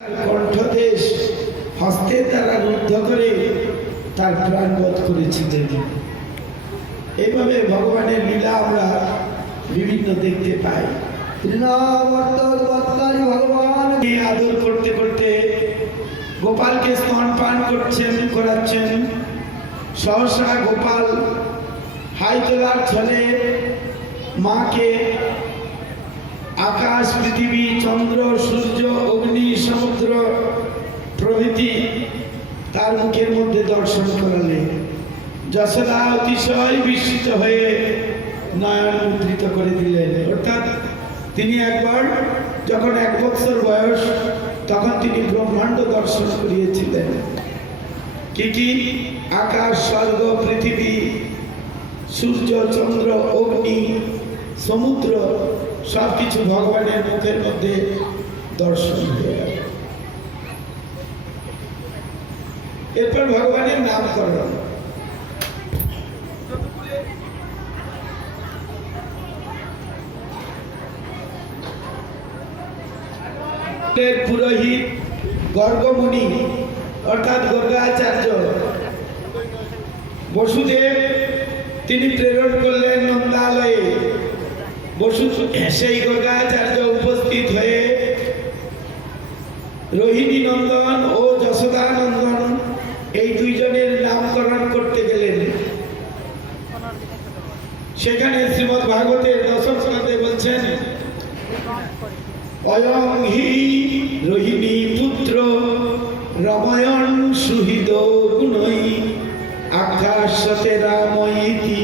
কণ্ঠদেশ হস্তের দ্বারা রুদ্ধ করে তার প্রাণবোধ করেছিলেন। এইভাবে ভগবানের লীলা আমরা বিভিন্ন দেখতে পাই। ভগবান আদর করতে করতে গোপালকে স্তনপান করাচ্ছেন। সহসা গোপাল হাই তোলার ছলে মাকে আকাশ, পৃথিবী, চন্দ্র, সূর্য, অগ্নি, সমুদ্র প্রভৃতি তার মুখের মধ্যে দর্শন করালে যশোদা অতিশয় বিস্মিত হয়ে নয়ন মুদ্রিত করে দিলেন। অর্থাৎ তিনি একবার যখন 1 বছর বয়স তখন তিনি ব্রহ্মাণ্ড দর্শন করিয়েছিলেন। কি আকাশ, স্বর্গ, পৃথিবী, সূর্য, চন্দ্র, অগ্নি, সমুদ্র সবকিছু ভগবানের মুখের মধ্যে দর্শন হয়ে গেল। এরপর ভগবানের নামকরণ। পুরোহিত গর্গমুনি অর্থাৎ গর্গাচার্য বসুদেব তিনি প্রেরণ করলেন নন্দালয়ে। সেই গর্গাচার্য উপস্থিত হয়ে রোহিণী নন্দন ও যশোদা নন্দন এই দুইজনের নামকরণ করতে গেলেন। সেখানে শ্রীমদ্ ভাগবতের 10ম স্কন্ধে বলছেন, অয়ং হি রোহিণী পুত্র রময়ণ সুহৃদ গুণৈ আকাশতে রামইতি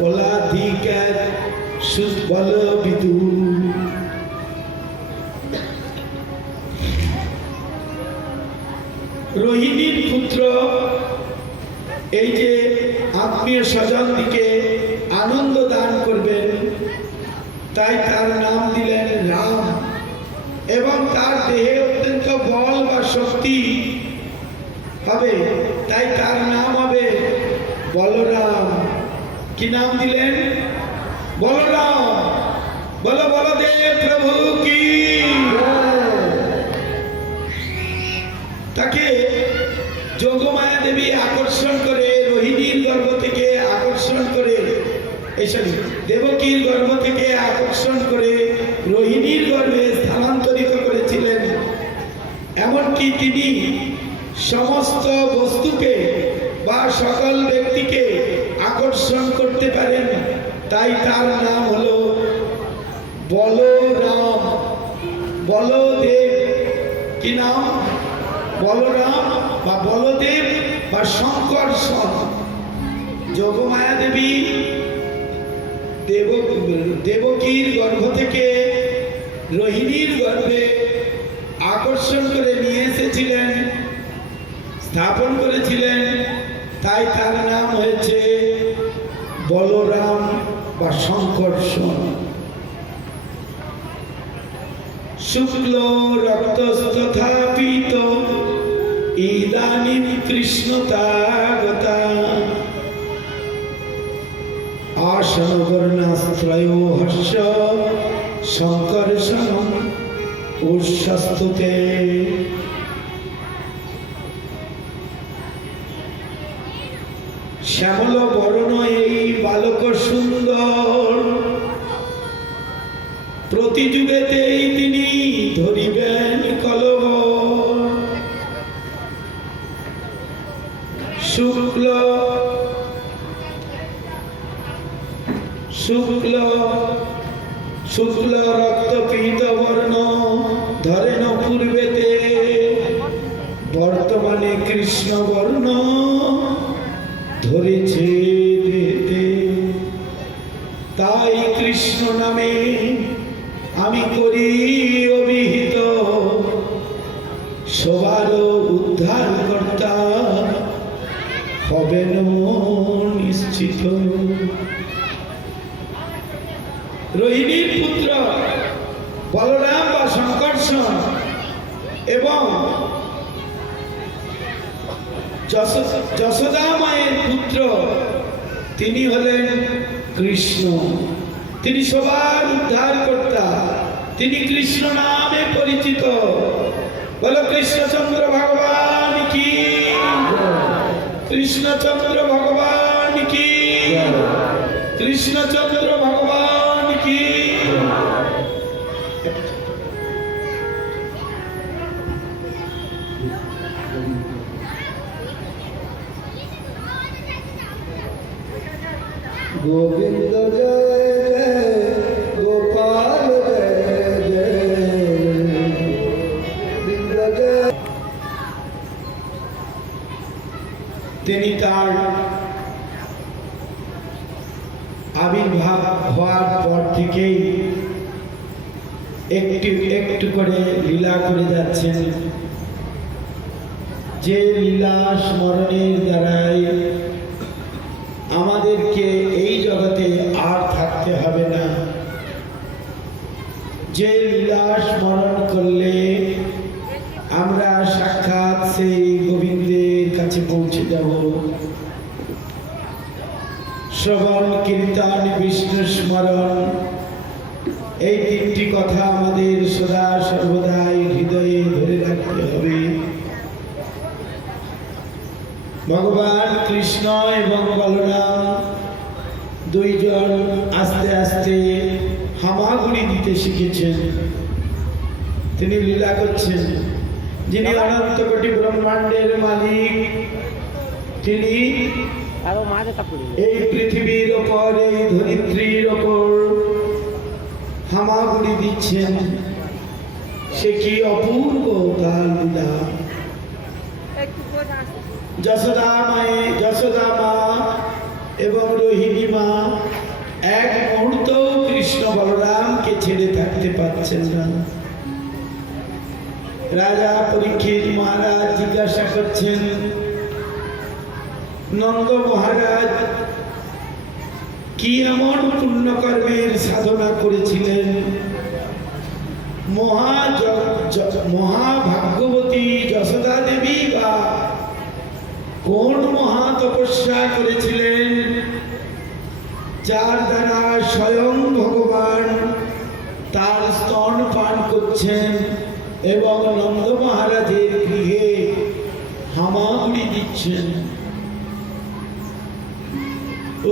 বলাধিকার সুবল বিদু। রোহিণীর পুত্র এই যে আত্মীয় স্বজনদিকে আনন্দ দান করবেন, তাই তার নাম দিলেন রাম। এবং তার দেহে অত্যন্ত বল বা শক্তি হবে, তাই তার নাম হবে বলরাম। কি নাম দিলেন? বলরাম। বল বলদেব প্রভু কি। তাকে যোগমায়া দেবী আকর্ষণ করে রোহিণীর গর্ভ থেকে আকর্ষণ করে দেবকীর গর্ভ থেকে আকর্ষণ করে রোহিণীর গর্ভে স্থানান্তরিত করেছিলেন। এমনকি তিনি সমস্ত বস্তুকে বা সকল ব্যক্তিকে আকর্ষণ করতে পারেন, তাই তার নাম হলো বলরাম। বলদেব কি নাম? বলরাম বা বলদেব বা শঙ্কর্ষণ। যোগমায়া দেবী দেবকীর গর্ভ থেকে রোহিণীর গর্ভে আকর্ষণ করে নিয়ে এসেছিলেন, স্থাপন করেছিলেন, তাই তার নাম হয়েছে বলরাম বা শঙ্কর্ষণ। শুক্ল রক্তস্তথা পীত ইদানীম কৃষ্ণতাগতা আসন বর্ণাস্ত্রয় হর্ষ শঙ্কর্ষণ উৎসস্তুতে। শ্যামল বর্ণ এই বালক সুন্দর, প্রতি যুগেতেই তিনি ধরিবেন কলবর। শুক্ল রক্ত পীত বর্ণ ধরেন পূর্বেতে, বর্তমানে কৃষ্ণ বর্ণ ধরেছে। তাই কৃষ্ণ নামে আমি করি অভিহিত, সবার উদ্ধার কর্তা হবেন নিশ্চিত। রোহিণীর পুত্র বলরাম বা শঙ্কর্ষণ এবং যশোদা মায়ের পুত্র তিনি হলেন কৃষ্ণ। তিনি সবার উদ্ধার কর্তা, তিনি কৃষ্ণ নামে পরিচিত। বলো কৃষ্ণচন্দ্র ভগবান কি, কৃষ্ণচন্দ্র ভগবান কি, কৃষ্ণচন্দ্র ভগবান কি। गोविंद जय जय गोपाल जय जय गोविंद जय। তিনি তার আবির্ভাব হওয়ার পর থেকেই একটু একটু করে লীলা করে যাচ্ছেন, যে লীলা স্মরণের দ্বারাই আমাদেরকে এই জগতে আর থাকতে হবে না, যে লীলা স্মরণ করলে আমরা সাক্ষাৎ সেই গোবিন্দের কাছে পৌঁছে যাব। শ্রবণ, কীর্তন, বিষ্ণু স্মরণ, এই তিনটি কথা আমাদের সদা সর্বদাই হৃদয়ে ধরে রাখতে হবে। ভগবান কৃষ্ণ এবং বলরাম দুইজন আস্তে আস্তে হামাগুড়ি দিতে শিখেছেন। তিনি লীলা করছেন, যিনি অনন্ত কোটি ব্রহ্মাণ্ডের মালিক, তিনি এই পৃথিবীর ওপর, এই ধরিত্রীর ওপর হামাগুড়ি দিচ্ছেন। সে কি অপূর্ব তার লীলা। যশোদা মায়ে, যশোদা মা এবং রোহিণী মা এক মুহূর্ত কৃষ্ণ বলরামকে ছেড়ে থাকতে পারছেন না। রাজা পরীক্ষিত মহারাজ জিজ্ঞাসা করছেন, নন্দ মহারাজ কি এমন পুণ্যকর্মের সাধনা করেছিলেন? মহাভাগ্যবতী যশোদা দেবী বা কোন মহা তপস্যা করেছিলেন, যার দ্বারা স্বয়ং ভগবান তার স্তন পান করছেন এবং নন্দ মহারাজের গৃহে হামাগুড়ি দিচ্ছেন?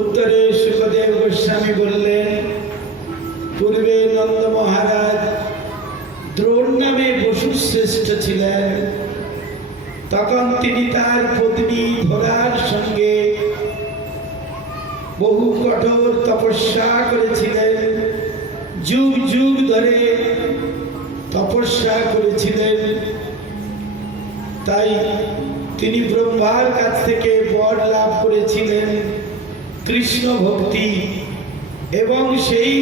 উত্তরে সুখদেব গোস্বামী বললেন, পূর্বে নন্দ মহারাজ দ্রোণ নামে বসু শ্রেষ্ঠ ছিলেন। তখন তিনি তার পত্নী ধরার সঙ্গে বহু কঠোর তপস্যা করেছিলেন, যুগ যুগ ধরে তপস্যা করেছিলেন। তাই তিনি ব্রহ্মার কাছ থেকে বর লাভ করেছিলেন কৃষ্ণ ভক্তি, এবং সেই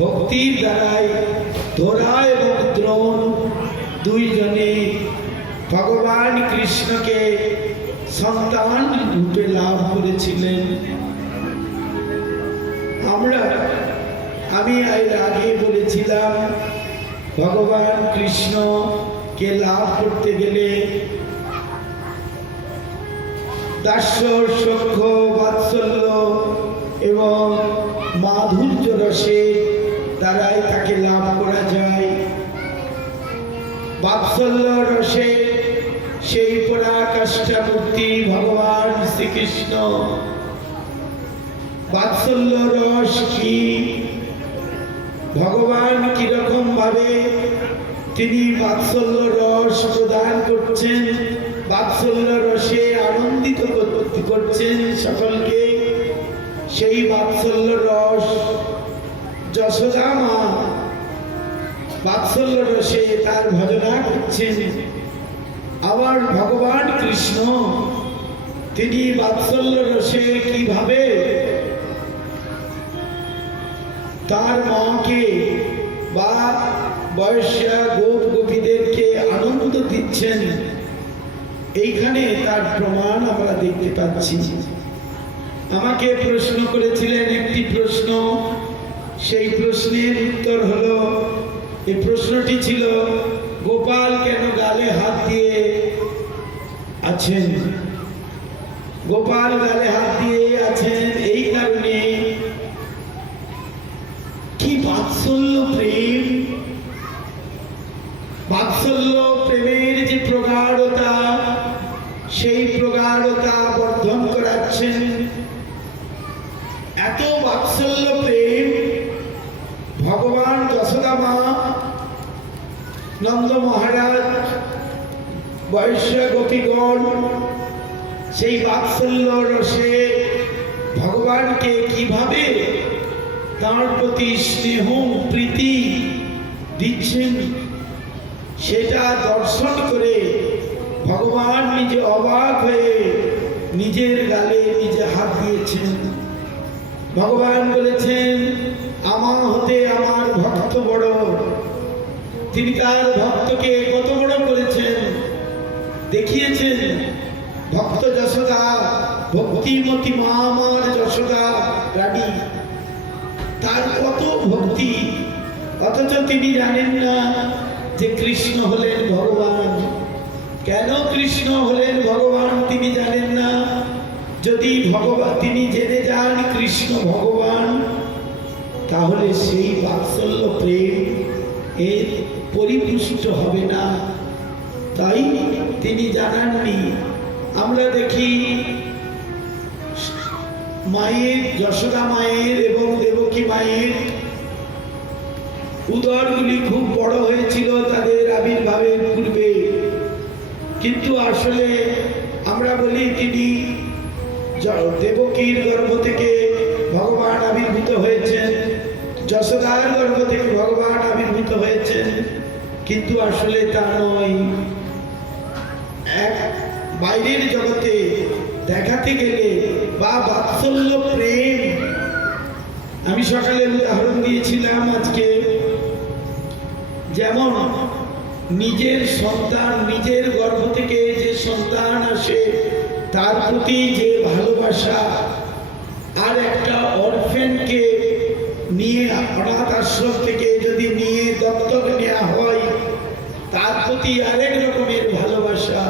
ভক্তির দ্বারাই ধরা এবং দ্রোণ দুইজনে ভগবান কৃষ্ণকে সন্তান রূপে লাভ করেছিলেন। আমি এর আগে বলেছিলাম, ভগবান কৃষ্ণকে লাভ করতে গেলে দাস্য, সখ্য, বাৎসল্য এবং মাধুর্য রসের দ্বারাই তাকে লাভ করা যায়। বাৎসল্য রসে সেই পরাকাষ্ঠামূর্তি ভগবান শ্রীকৃষ্ণ। বাৎসল্য রস কি, ভগবান কিরকম ভাবে তিনি বাৎসল্য রস প্রদান করছেন, বাৎসল্য রসে আনন্দিত করছেন সকলকে, সেই বাৎসল্য রস যশোদা মা বাৎসল্য রসে তার ভজনা করছেন। আবার ভগবান কৃষ্ণ তিনি বাৎসল্য রসে কিভাবে তার মাকে বা বয়স্যা গোপ গোপীদেরকে আনন্দ দিচ্ছেন, এইখানে তার প্রমাণ আমরা দেখতে পাচ্ছি। আমাকে প্রশ্ন করেছিলেন একটি প্রশ্ন, সেই প্রশ্নের উত্তর হলো, এই প্রশ্নটি ছিল, গোপাল কেন গালে হাত দিয়ে আছেন? গোপাল গালে হাত দিয়ে আছেন এই কারণে বাৎসল্য প্রেমের যে প্রগাঢ়তা, সেই প্রগাঢ়তা বর্ধন করাচ্ছেন। এত বাৎসল্য প্রেম ভগবান যশোদা মা, নন্দ মহারাজ, বৈশ্য গোপীগণ সেই বাৎসল্য রসে ভগবানকে কিভাবে তাঁর প্রতি স্নেহ প্রীতি দিচ্ছেন, সেটা দর্শন করে ভগবান নিজে অবাক হয়ে নিজের গালে নিজে হাত দিয়েছেন। ভগবান বলেছেন, আমার হতে আমার ভক্ত বড়। তিনি তার ভক্তকে কত বড় করেছেন দেখিয়েছেন। ভক্ত যশোদা, ভক্তিমতী মা আমার যশোদা রানী, তার কত ভক্তি, অথচ তিনি জানেন না যে কৃষ্ণ হলেন ভগবান। কেন কৃষ্ণ হলেন ভগবান তিনি জানেন না। যদি ভগবান তিনি জেনে যান কৃষ্ণ ভগবান, তাহলে সেই বাৎসল্য প্রেম এর পরিপুষ্ট হবে না। তাই তিনি জানাননি। আমরা দেখি মায়ের, যশোদা মায়ের এবং দেবকী মায়ের উদরগুলি খুব বড় হয়েছিল তাদের আবির্ভাবের পূর্বে, কিন্তু আসলে আমরা বলি তিনি দেবকীর গর্ভ থেকে ভগবান আবির্ভূত হয়েছেন, যশোদার গর্ভ থেকে ভগবান আবির্ভূত হয়েছেন, কিন্তু আসলে তা নয়। এক বাইরের জগতে দেখাতে গেলে বা বাৎসল্য প্রেম, আমি সকালে উদাহরণ দিয়েছিলাম আজকে, যেমন নিজের সন্তান, নিজের গর্ভ থেকে যে সন্তান আসে তার প্রতি যে ভালোবাসা, আর একটা অরফেনকে নিয়ে অনাথ আশ্রম থেকে যদি নিয়ে দত্তক নেওয়া হয় তার প্রতি আরেক রকমের ভালোবাসা।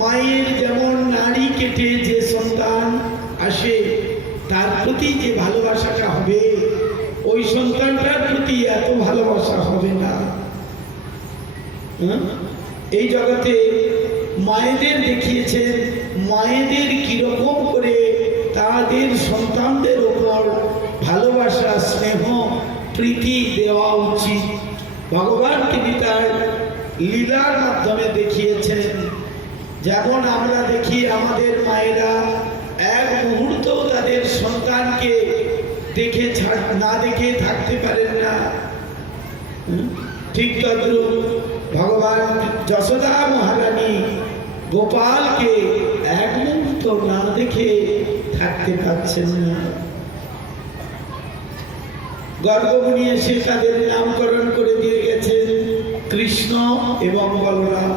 মায়ের যেমন নাড়ি কেটে যে সন্তান আসে তার প্রতি যে ভালোবাসাটা হবে, ওই সন্তানটার প্রতি এত ভালোবাসা হবে না। এই জগতে মায়েদের দেখিয়েছেন মায়েদের কিরকম করে তাদের সন্তানদের ওপর ভালোবাসা, স্নেহ, প্রীতি দেওয়া উচিত। ভগবান তিনি তার লীলার মাধ্যমে দেখিয়েছেন। যেমন আমরা দেখি আমাদের মায়েরা এক মুহূর্ত তাদের সন্তানকে দেখে না দেখে থাকতে পারেন না, ঠিক তদ্রূপ ভগবান যশোদা মহারানী গোপালকে এক মুহূর্ত না দেখে থাকতে পারছেন না। গর্ভগুনি এসে তাদের নামকরণ করে দিয়ে গেছেন কৃষ্ণ এবং বলরাম।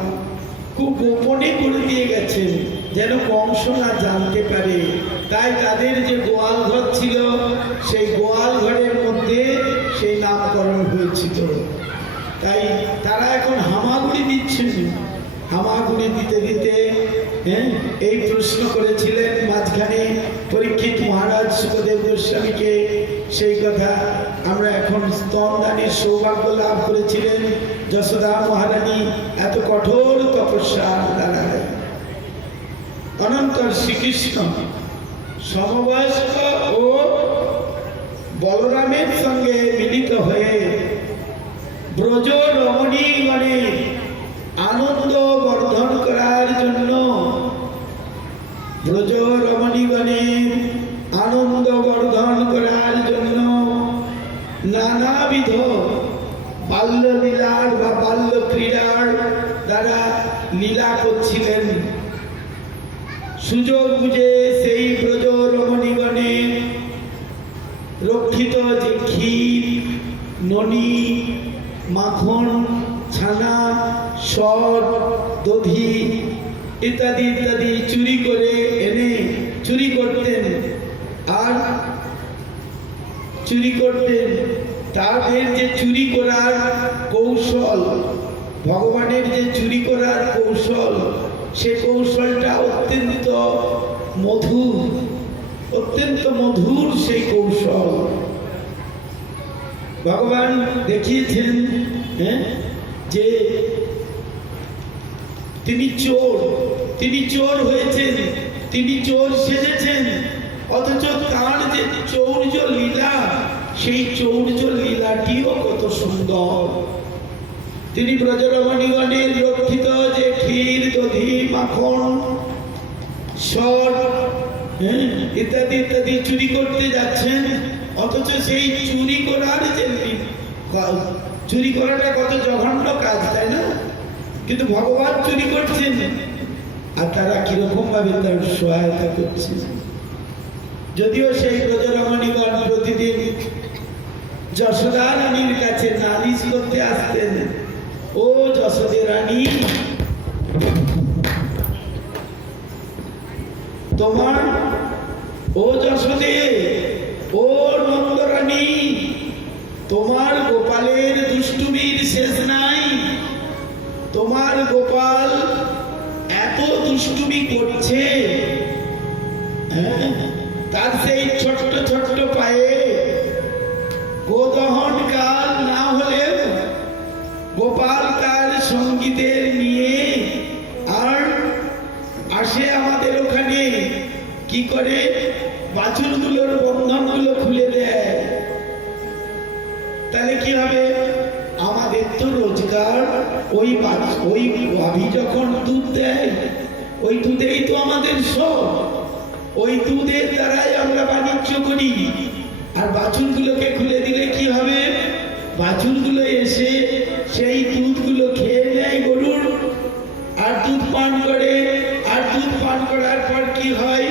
খুব গোপনে করে দিয়ে গেছেন যেন কংস না জানতে পারে। তাই তাদের যে গোয়াল ঘর ছিল সেই গোয়াল ঘরের মধ্যে সেই নামকরণ হয়েছিল। তাই তারা এখন হামাগুড়ি দিচ্ছেন। হামাগুড়ি দিতে দিতে এই প্রশ্ন করেছিলেন মাঝখানে পরীক্ষিত মহারাজ সুখদেব গোস্বামীকে, সেই কথা আমরা এখন স্তনদানের সৌভাগ্য লাভ করেছিলেন। যশোদা মহারানী এত কঠোর তপস্যার দ্বারায় অনন্তর শ্রীকৃষ্ণ সমবয়স্ক ও বলরামের সঙ্গে মিলিত হয়ে ব্রজ রমণীগণের আনন্দ বর্ধন করার জন্য, ব্রজ রমণীগণের আনন্দ বর্ধন করার জন্য নানাবিধ বাল্য লীলার বা বাল্য ক্রীড়ার দ্বারা লীলা করছিলেন। সুযোগ বুঝে সেই ব্রজ রমণীগণের রক্ষিত যে ক্ষীর, ননি, মাখন, ছানা, সর, দধি ইত্যাদি ইত্যাদি চুরি করে এনে চুরি করতেন। আর চুরি করতেন তাদের যে চুরি করার কৌশল, ভগবানের যে চুরি করার কৌশল, সে কৌশলটা অত্যন্ত মধুর, অত্যন্ত মধুর সেই কৌশল ভগবান দেখিয়েছেন। যে তিনি চোর হয়েছেন, তিনি চোর সেজেছেন, অথচ তার যে চৌর্য লীলা, সেই চৌর্য লীলাটিও কত সুন্দর। তিনি ব্রজরমণীগণের রক্ষিত যে ক্ষীর, দধি, মাখন, সর ইত্যাদি ইত্যাদি চুরি করতে যাচ্ছেন, অথচ সেই চুরি করার যে চুরি করাটা কত জঘন্য কাজ, তাই না? কিন্তু ভগবান চুরি করছেন, আর তারা কিরকম ভাবে তার সহায়তা করছে। যদিও সেই ব্রজরমণীগণ প্রতিদিন যশোদা রানীর কাছে নালিশ করতে আসতেন, ও যশোদে রানী, তোমার, ও যশোদে, ও নন্দরানী, তোমার গোপালের দুষ্টুমির শেষ নাই। তোমার গোপাল এত দুষ্টুমি করছে, তার সেই ছোট্ট ছোট্ট পায়ে গোদহন কাল না হলেও গোপাল তার সঙ্গীদের নিয়ে আর আসে আমাদের ওখানে, কি করে বাছুরগুলোর বন্ধনগুলো খুলে দেয়। তাহলে কি হবে? আমাদের তো রোজগার ওই গাভী যখন দুধ দেয়, ওই দুধেই তো আমাদের সব, ওই দুধের দ্বারাই আমরা বাণিজ্য করি। আর বাছুরগুলোকে খুলে দিলে কি হবে? বাছুরগুলো এসে সেই দুধগুলো খেয়ে নেয় গরুর, আর দুধ পান করে, আর দুধ পান করার পর কি হয়?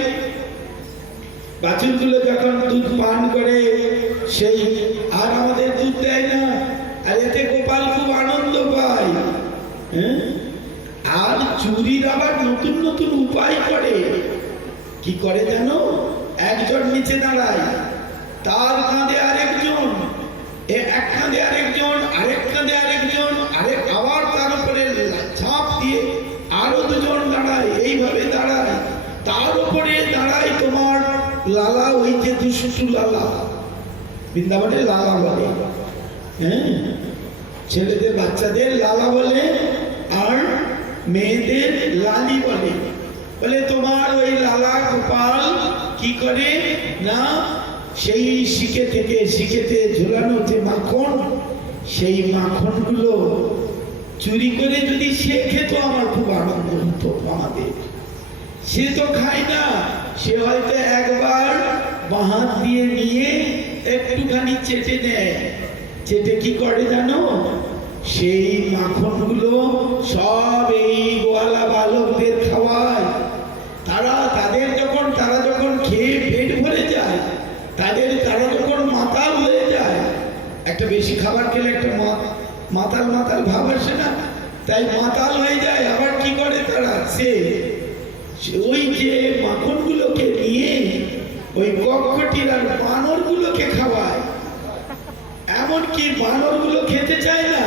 বাছুরগুলো যখন দুধ পান করে সেই আর আমাদের দুধ দেয় না, আর এতে গোপাল খুব আনন্দ পায়। আর চুরির আবার নতুন নতুন উপায় করে। কি করে জানো? একজন নিচে দাঁড়ায়, তার কাঁধে আরেকজন, এক কাঁধে আরেকজন, আরেক কাঁধে আরেকজন, আরেক আবার তার উপরে ঝাঁপ দিয়ে আরো দুজন দাঁড়ায়, এইভাবে দাঁড়ায়। তার উপরে দাঁড়ায় তোমার লালা, ওই যে দুষ্টু লালা, বৃন্দাবনে লালা বলে, ছেলেদের বাচ্চাদের লালা বলে, আর মেয়েদের লালি বলে। বলে তোমার ওই লালা গোপাল কি করে না, সেই শিখেতে ঝুলানো যে মাখন, সেই মাখনগুলো চুরি করে যদি সে খেত, আমার খুব আনন্দ হতো। আমাদের সে তো খায় না, সে হয়তো একবার বাহাত দিয়ে নিয়ে একটুখানি চেটে নেয়। চেটে কি করে জানো? সেই মাখনগুলো সব এই গোয়ালা বালকদের খাওয়ায়। তারা যখন খেয়ে পেট ভরে যায়, তারা যখন মাতাল হয়ে যায়, একটা বেশি খাবার খেলে একটা মাতাল ভাব আসে না, তাই মাতাল হয়ে যায়। আবার কি করে তারা? ওই যে মাখনগুলোকে নিয়ে ওই কক্ষটির আর বানরগুলোকে খাওয়ায়। এমনকি বানরগুলো খেতে চায় না,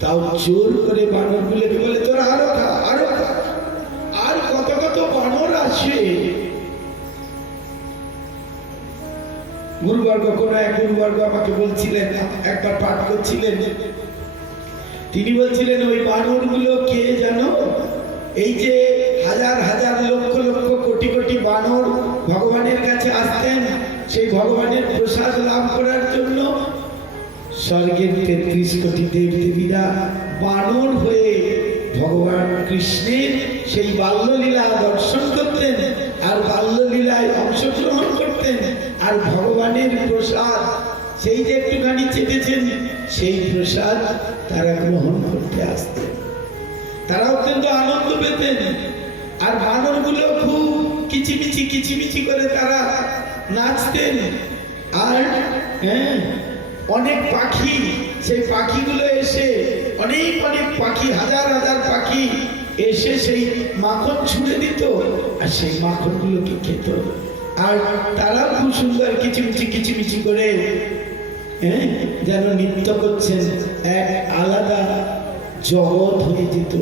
তাও জোর করে বানরগুলোকে বলে, তোরা আরো খা, আরো খা। আর কত কত বানর আছে। গুরুবর্গ, কোন এক গুরুবর্গ আমাকে বলছিলেন, একবার পাঠ করছিলেন, তিনি বলছিলেন ওই বানরগুলো কে জানো? এই যে হাজার হাজার লক্ষ লক্ষ কোটি কোটি বানর ভগবানের কাছে আসতেন সেই ভগবানের প্রসাদ লাভ করার জন্য, স্বর্গের 33 কোটি দেব দেবীরা বানর হয়ে ভগবান কৃষ্ণের সেই বাল্যলীলা দর্শন করতেন, আর বাল্যলীলায় অংশগ্রহণ করতেন, আর ভগবানের প্রসাদ সেই যে একটুখানি চেটেছেন, সেই প্রসাদ তারা গ্রহণ করতে আসতেন। তারা অত্যন্ত আনন্দ পেতেন। আর বানরগুলো খুব কিচিমিচি করে তারা নাচতেন। আর অনেক পাখি, সেই পাখিগুলো এসে, অনেক পাখি, হাজার হাজার পাখি এসে সেই মাখন ছুঁড়ে দিত, আর সেই মাখনগুলোকে খেত। আর তারা খুব সুন্দর কিচিমিচি করে যেন নৃত্য করছেন, এক আলাদা জগৎ হয়ে যেত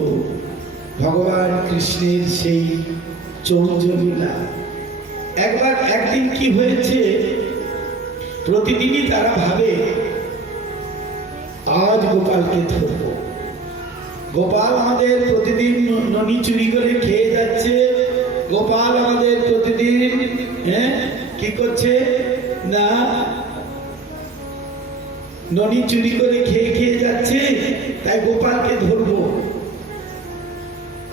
ভগবান কৃষ্ণের সেই চৌর্যলীলা। একদিন কি হয়েছে, প্রতিদিনই তারা ভাবে আজ গোপালকে ধরব, গোপাল আমাদের প্রতিদিন ননি চুরি করে খেয়ে যাচ্ছে, গোপাল আমাদের প্রতিদিন কি করছে না ননি চুরি করে খেয়ে খেয়ে যাচ্ছে, তাই গোপালকে ধরবো।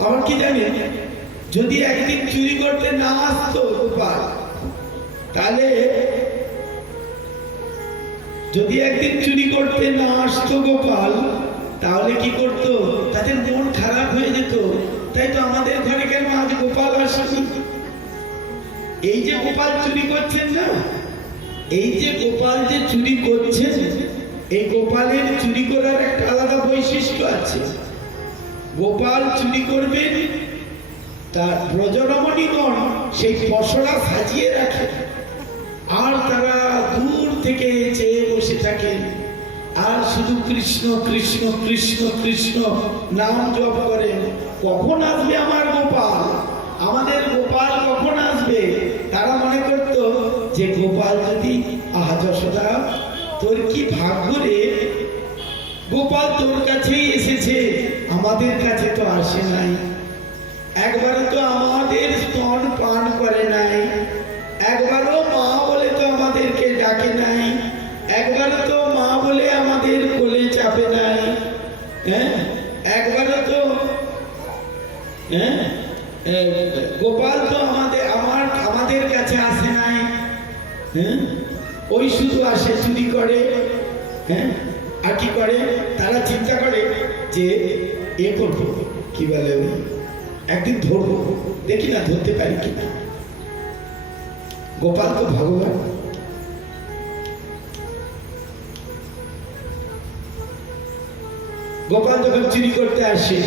আমার কি জানেন, যদি একদিন চুরি করতে না আসতো গোপাল, তাহলে যদি একদিন চুরি করতে না আসতো গোপাল, তাহলে কি করতো, তাদের মন খারাপ হয়ে যেত। তাই তো আমাদের ঘরে কেন আজ গোপাল আসেনি? এই যে গোপাল চুরি করছেন না, এই যে গোপাল যে চুরি করছেন, এই গোপালের চুরি করার একটা আলাদা বৈশিষ্ট্য আছে। গোপাল চুরি করবেন, তার ব্রজরমণীগণ সেই পসরা সাজিয়ে রাখে, আর তারা দূর থেকে চেয়ে বসে থাকেন, আর শুধু কৃষ্ণ কৃষ্ণ কৃষ্ণ কৃষ্ণ নাম জপ করেন। কখন আসবে আমার গোপাল, আমাদের গোপাল কখন আসবে? তারা মনে করত যে গোপাল যদি, আহা যশোদা, তোর কি ভাগ্য রে, গোপাল তোর কাছেই এসেছে, আমাদের কাছে তো আসে নাই। একবারও তো আমাদের স্তন পান করে নাই, একবারও মা বলে তো আমাদেরকে ডাকে নাই, একবারও তো মা বলে আমাদের কোলে চাপে নাই, একবারও তো গোপাল তো আমাদের কাছে আসে নাই। ওই শুধু আসে চুরি করে, আর কি করে, তারা চিন্তা করে যে এ করবো, কি বলে ওই একদিন ধরবো, দেখি না ধরতে পারি কিনা। গোপাল তো ভগবান, গোপাল যখন চুরি করতে আসে,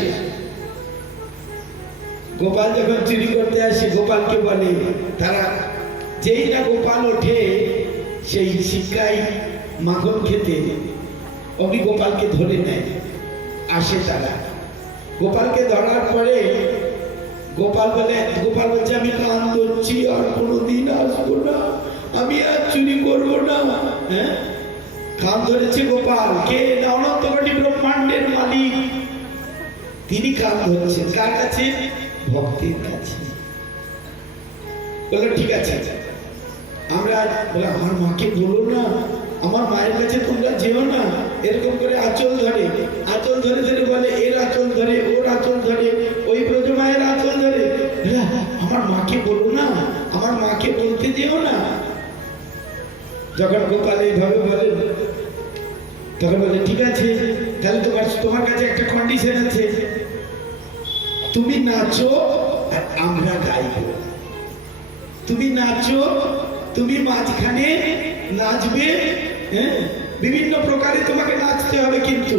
গোপাল যখন চুরি করতে আসে, গোপালকে বলে, তারা যেই না গোপাল ওঠে সেই শিক্ষায় মাখন খেতে, অমনি গোপালকে ধরে নেয়। আসে তারা, গোপালকে ধরার পরে গোপাল বলছে, আমি কান ধরছি, আর কোনোদিন আসবো না, আমি আর চুরি করবো না। কান ধরেছে গোপাল, কে? অনন্ত কোটি ব্রহ্মাণ্ডের মালিক, তিনি কান ধরছেন। কার কাছে? ভক্তির কাছে। বললো ঠিক আছে, আমরা বলে আমার মাকে বলো না, আমার মায়ের কাছে তোমরা যেও না। এরকম করে আঁচল ধরে ধরে বলে, এর আঁচল ধরে, ওর আঁচল ধরে, ওই ব্রজ মায়ের আঁচল ধরে, আমার মাকে বলো না, আমার মাকে বলতে যেও না। যখন গোপাল এইভাবে বলে, তখন বলে ঠিক আছে, তাহলে তোমার কাছে একটা কন্ডিশন আছে, তুমি নাচো আর আমরা গাইব। তুমি নাচো, তুমি মাঝখানে নাচবে, বিভিন্ন প্রকারে তোমাকে নাচতে হবে, কিন্তু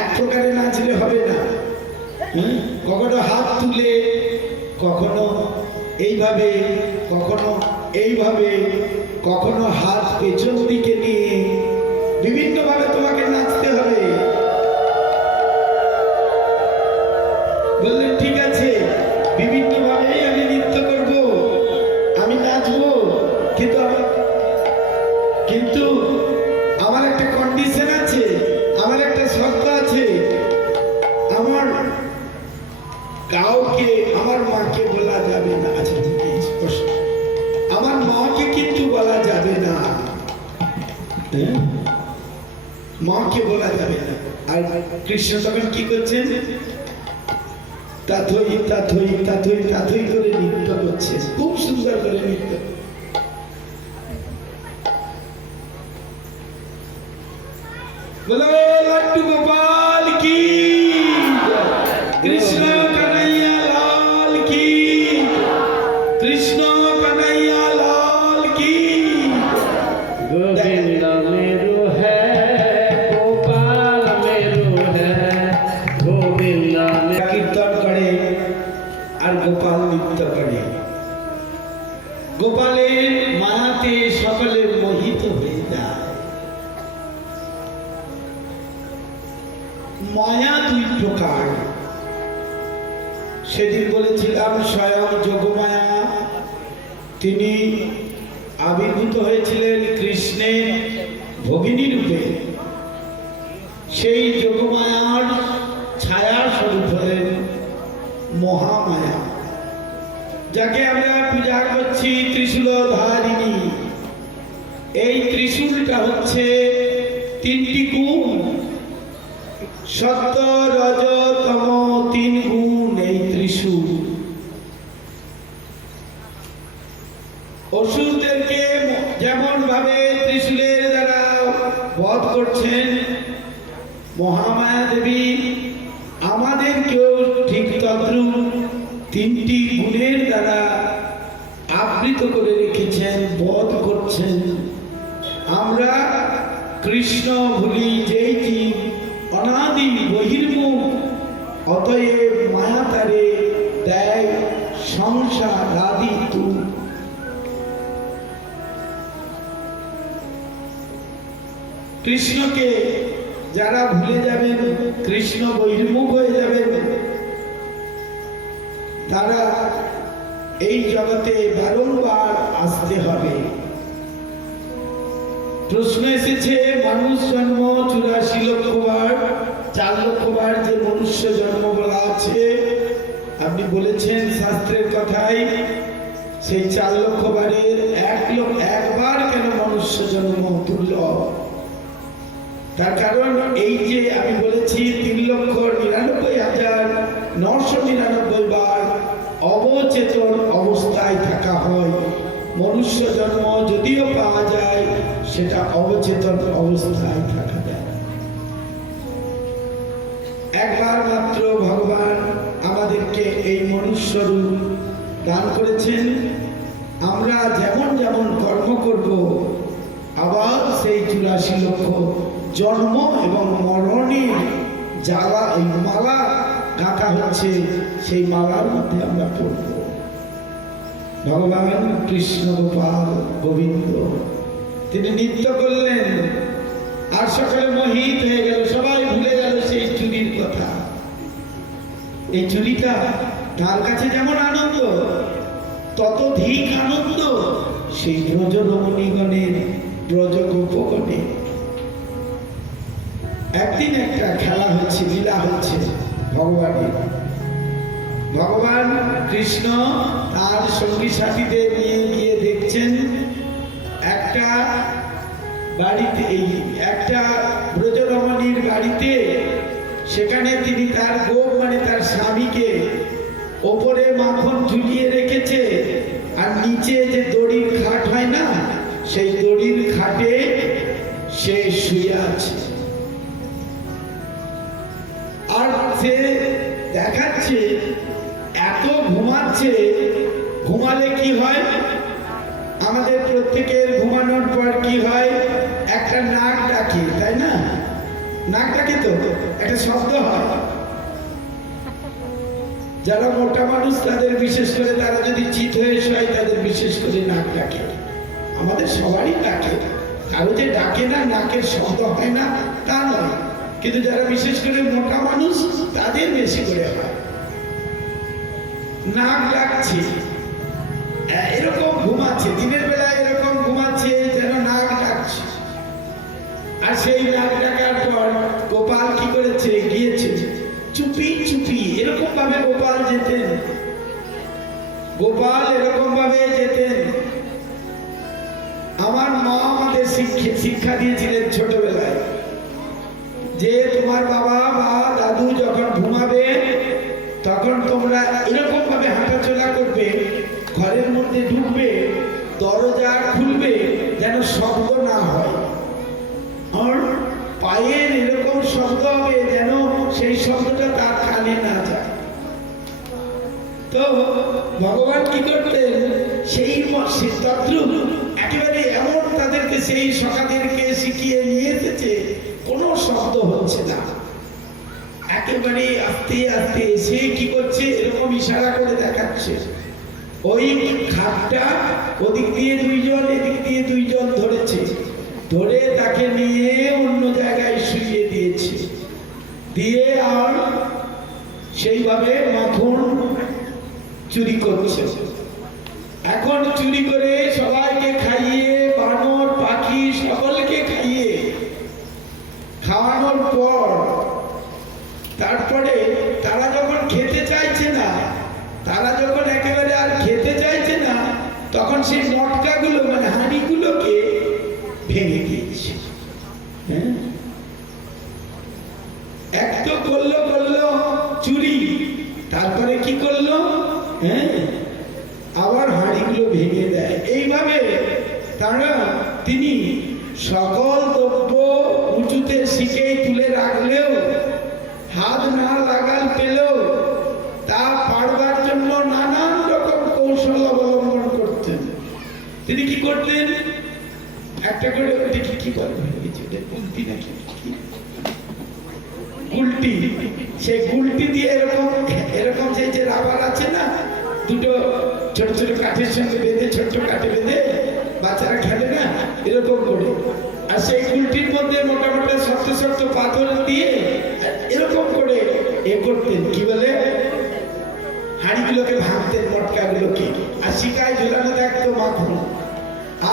এক প্রকারে নাচলে হবে না। কখনো হাত তুলে, কখনো এইভাবে, কখনো এইভাবে, কখনো হাত পেছন দিকে নিয়ে, বিভিন্ন ভাবে তোমাকে নাচতে হবে। বললেন ঠিক আছে, বিভিন্ন ভাবেই আমি নৃত্য করব, আমি নাচবো, কিন্তু আমার একটা কন্ডিশন আছে, আমার একটা শর্ত আছে, আমার কাউকে, আমার মাকে বলা যাবে না। আচ্ছা আমার মাকে কিন্তু বলা যাবে না, মাকে বলা যাবে না। আর কৃষ্ণ তখন কি করছেন? তাথই তাথই তাথই তাথই করে নৃত্য করছে, খুব সুন্দর করে নৃত্য। বলো লাড্ডু গোপাল কি, কৃষ্ণ কানাইয়া লাল কি, কৃষ্ণ কানাইয়া লাল কি। गोविंद मेरो है, गोपाल मेरो है, गोविंद কীর্তন করে আর গোপাল নৃত্য করে। গোপালের মায়াতে সকলে মোহিত হয়ে যায়। মায়া দুই প্রকার, সেদিন বলেছিলাম স্বয়ং যোগমায়া, তিনি আবির্ভূত হয়েছিলেন কৃষ্ণের ভগিনী রূপে। সেই যোগমায়ার ছায়া মহামায়া, যাকে আমরা পূজা করছি ত্রিশূলধারিণী। এই ত্রিশূলটা হচ্ছে তিনটি গুণ, সত্য রজ তম, তিন গুণ এই ত্রিশূল। অসুরদেরকে যেমন ভাবে ত্রিশূলের দ্বারা বধ করছেন মহামায়া দেবী, আমাদেরকেও ঠিক তদ্রূপ তিনটি গুণের দ্বারা আবৃত করে রেখেছেন, বধ করছেন। আমরা কৃষ্ণ ভুলি যেই জীব অনাদি বহির্মুখ, অতএব মায়া তারে দেয় সংসার আদি তু। কৃষ্ণকে যারা ভুলে যাবেন, কৃষ্ণ বহির্মুখ হয়ে যাবেন, তারা এই জগতে বারংবার আসতে হবে। প্রশ্ন এসেছে মানুষ জন্ম 84 লক্ষ বার, 4 লক্ষ বার যে মনুষ্য জন্ম বলা আছে, আপনি বলেছেন শাস্ত্রের কথাই সেই 4 লক্ষ বারের একবার কেন মনুষ্য জন্ম দুর্লভ? তার কারণ এই যে আমি বলেছি 3,99,999 বার অবচেতন অবস্থায় থাকা হয়। মনুষ্য জন্ম যদিও পাওয়া যায়, সেটা অবচেতন অবস্থায় থাকা যায়। একবার মাত্র ভগবান আমাদেরকে এই মনুষ্য রূপ দান করেছেন। আমরা যেমন যেমন কর্ম করব, আবার সেই 84 লক্ষ জন্ম এবং মরণের জ্বালা, এই মালা গাঁথা হচ্ছে, সেই মালার মধ্যে আমরা পড়ব। ভগবান কৃষ্ণ গোপাল গোবিন্দ তিনি নৃত্য করলেন, আর সকালে মোহিত হয়ে গেল, সবাই ভুলে গেল সেই চুরির কথা। এই চুরিটা তার কাছে যেমন আনন্দ, ততোধিক আনন্দ সেই ব্রজরমণীগণের, ব্রজগোপগণের। একদিন একটা খেলা হচ্ছে, লীলা হচ্ছে ভগবানের। ভগবান কৃষ্ণ তার সঙ্গী সাথীদের নিয়ে গিয়ে দেখছেন একটা বাড়িতে, একটা ব্রজরমণীর বাড়িতে, সেখানে তিনি তার গোপ মানে তার স্বামীকে ওপরে মাখন ঝুলিয়ে রেখেছে, আর নিচে যে দড়ির খাট হয় না, সেই দড়ির খাটে সে শুয়ে আছে। আর সে দেখাচ্ছে এত ঘুমাচ্ছে। ঘুমালে কি হয়? আমাদের প্রত্যেকের ঘুমানোর পর কি হয়? একটা নাক ডাকে, তাই না? নাক ডাকে তো একটা শব্দ হয়। যারা মোটা মানুষ তাদের বিশেষ করে, তারা যদি চিত হয়ে শোয় তাদের বিশেষ করে নাক ডাকে। আমাদের সবারই ডাকে, কারো যে ডাকে না, নাকের শব্দ হয় না তা নয়, কিন্তু যারা বিশেষ করে মোটা মানুষ তাদের বেশি করে হয়। নাক ডাকছে, এরকম ঘুমাচ্ছে, দিনের বেলা এরকম ঘুমাচ্ছে যেন নাক ডাকছে। আর সেই নাক ডাকার পর গোপাল কি করেছে? গিয়েছে চুপি চুপি, এরকম ভাবে গোপাল যেতেন, গোপাল এরকম ভাবে যেতেন। আমার মা আমাদের শিক্ষা দিয়েছিলেন ছোটবেলায়, যে তোমার বাবা বা দাদু যখন ঘুমাবে তখন তোমরা এরকম ভাবে হাঁটাচলা করবে, ঘরের মধ্যে ঢুকবে, দরজা খুলবে যেন শব্দ না হয়, আর পায়ের এরকম শব্দ হবে যেন সেই শব্দটা তার কানে না যায়। তো ভগবান কি করতেন? সেই তদ্রূপ একেবারে এমন তাদেরকে, সেই সখাদেরকে শিখিয়ে নিয়ে এসেছে, কোনো শব্দ হচ্ছে না, একেবারে আস্তে আস্তে এসে কি করছে? এরকম ইশারা করে দেখাচ্ছে। ওই খাটটা ওদিক দিয়ে দুইজন, এদিক দিয়ে দুইজন ধরেছে, ধরে তাকে নিয়ে অন্য জায়গায় শুইয়ে দিয়েছে, দিয়ে আর সেইভাবে মাখন চুরি করছে। এখন চুরি করে সবাইকে খাইয়ে, বানর পাখি সকলকে খাইয়ে, খাওয়ানোর পর তারপরে তারা যখন খেতে চাইছে না, তখন সেই মটকাগুলো মানে হাঁড়িগুলোকে ভেঙে দিয়েছে। হ্যাঁ, এক তো করলো চুরি, তারপরে কি করলো, হ্যাঁ, আবার হাঁড়িগুলো ভেঙে দেয়। এইভাবে তিনি সকল দ্রব্য উঁচুতে শিখেই তুলে রাখলেও, হাত না লাগাল পেলেও তা পারবার জন্য নানান রকম কৌশল অবলম্বন করতেন। তিনি কি করতেন, একটা করে কি বলেন গুলতি নাকি গুলটি, সেই গুলটি দিয়ে এরকম যে রাবার আছে না, দুটো ছোট ছোট কাঠের সঙ্গে বেঁধে, ছোট কাঠে বেঁধে বাচ্চারা খেলে না, এরকম করে, আর সেই গুলটির মধ্যে মোটামুটি শক্ত পাথর দিয়ে এরকম করে করতেন, কি বলে, হাঁড়িগুলোকে ভাঙতেন, মটকাগুলোকে, আর শিকায় ঝুলানো থাকতো মাখন।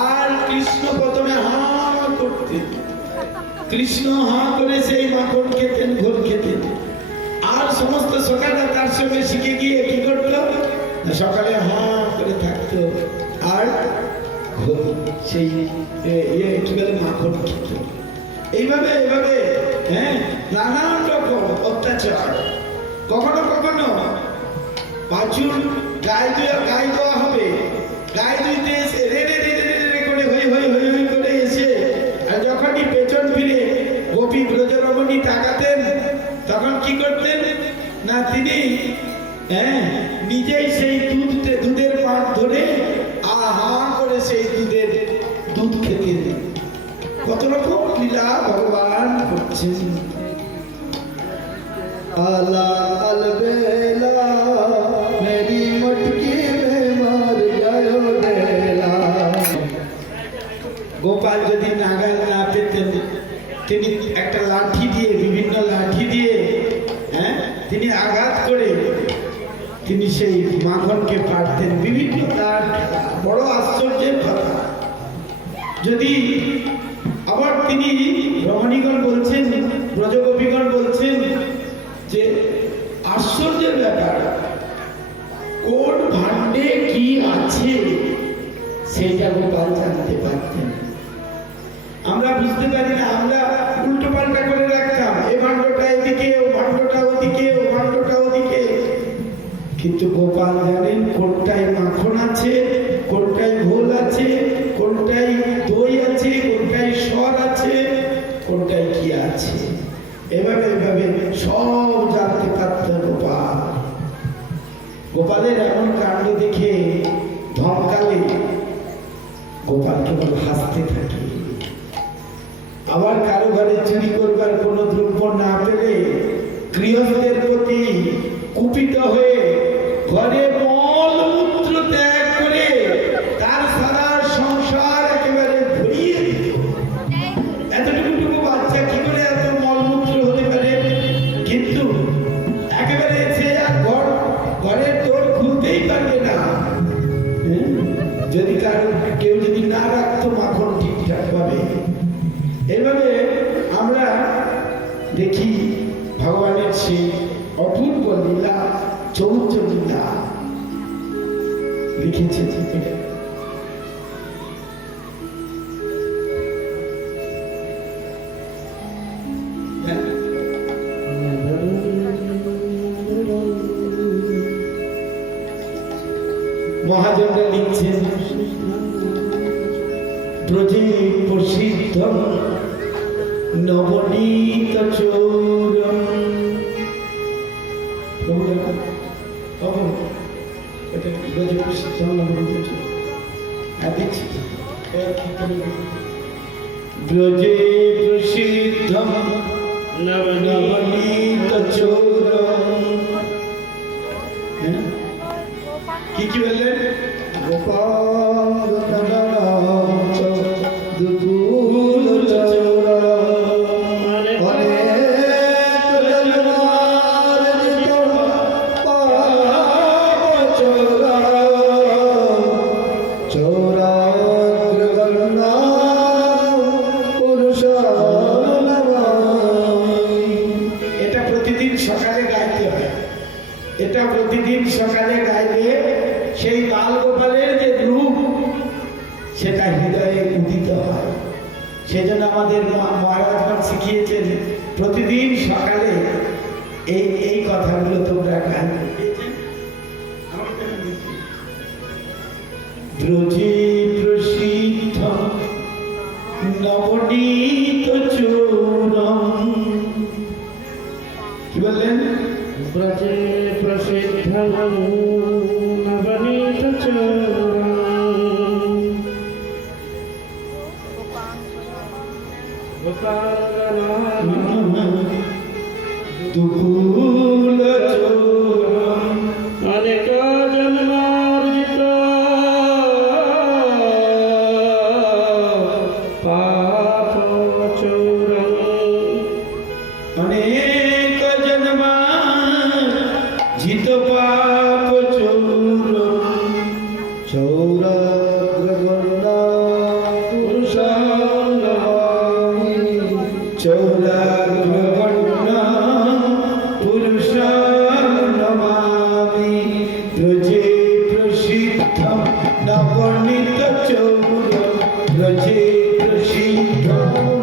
আর কৃষ্ণ প্রথমে হা করতেন, কৃষ্ণ হা করে সেই মাখন খেতেন, ঘোল খেতেন। আর সমস্ত সকালে তার সঙ্গে শিখে গিয়ে কি করতো, সকালে হা করে থাকতো আর সেই কি বলে মাখন খেত। এইভাবে হ্যাঁ, নানান রকম অত্যাচার। কখনো বাছুর গায়ে দেওয়া হবে, গায়ে দিতে এসে রে করে হই করে এসে, আর যখনই পেছন ফিরে গোপী ব্রজরমণী তাকাতেন, তখন কি করতেন না, তিনি নিজেই সেই দুধের পাত ধরে আহা করে সেই দুধ খেতেন। কত রকম লীলা ভগবান করছেন। आला अलबेला मेरी मटकी में मर गयो बेला। গোপাল যদি নাগাল না পেতেন, তিনি একটা লাঠি দিয়ে, বিভিন্ন লাঠি দিয়ে তিনি আঘাত করে তিনি সেই মাখনকে পারতেন। বিভিন্ন তার বড় আশ্চর্যের কথা। যদি আবার তিনি রমণীগণ বলছেন, ব্রজগোপীগণ বলছেন যে আশ্চর্যের ব্যাপার, কোন ভাণ্ডে কি আছে সেটা গোপাল জানতে পারতেন। আমরা বুঝতে পারি না, আমরা উল্টো পাল্টা করে রাখতাম, এ ভাণ্ডটা এদিকে, ও ভাণ্ডটা ওদিকে, ও ভাণ্ডটা ওদিকে। কিন্তু গোপাল জানেন কোনটায় মাখন আছে, কোনটায় ঘোল আছে, কোনটায় দই আছে, কোনটায় সর আছে, কোনটায় কি আছে। এভাবে সব জানতে পারত গোপাল। গোপালের এমন কাণ্ড দেখে ধমকালে গোপাল কেবল হাসতে থাকে। আবার কারো ঘরে চুরি করবার কোনো দ্রব্য না পেলে গৃহস্থের প্রতি কুপিত হয়ে ঘরে মলমূত্র ত্যাগ করে তার সারা সংসার একেবারে ভরিয়ে দিত। এতটুকু বাচ্চা কি করে এত মলমূত্র হতে পারে? কিন্তু একেবারে সে আর ঘরের দোর খুলতেই পারবে না যদি কেউ যদি না রাখতো মাখন ঠিকঠাক ভাবে। এইভাবে আমরা দেখি ভগবানের সেই অপূর্ব লীলা, চৌদ্দ লীলা লিখেছে। মহাজনরা লিখছেন, ব্রজে প্রসিদ্ধ নবনীত চৌরম। ব্রজে প্রসিদ্ধ নবনীত ব্রজে প্রসিদ্ধ নবনীত চৌরম। কি বললেন? গোপাল দুকুল চৌরা এটা প্রতিদিন সকালে গাইতে হয়। এটা প্রতিদিন সকালে গাইলে সেই বাল গোপালের যে রূপ এটা হৃদয়ে উদিত হয়। সেজন্য আমাদের মহারাজগণ শিখিয়েছেন প্রতিদিন সকালে এই কথাগুলো তোমরা গান ব্রজে প্রসিদ্ধ নবনীত চূড়ম। কি বললেন? ব্রজে প্রসিদ্ধং নবনীত চূড়ম গোপালনাথ দুকুল চূড়ম অনেক জন্মার্জিত পাপ চূড়ম অনেক জন্মার্জিত পাপ চূড়ম চৌরাগ্রবর্ণা পুরুষাঙ্গামি চৌরাগ্রবর্ণ পুরুষাং নমামি ব্রজে প্রসিদ্ধ নবনীত চৌরম ব্রজে প্রসিদ্ধ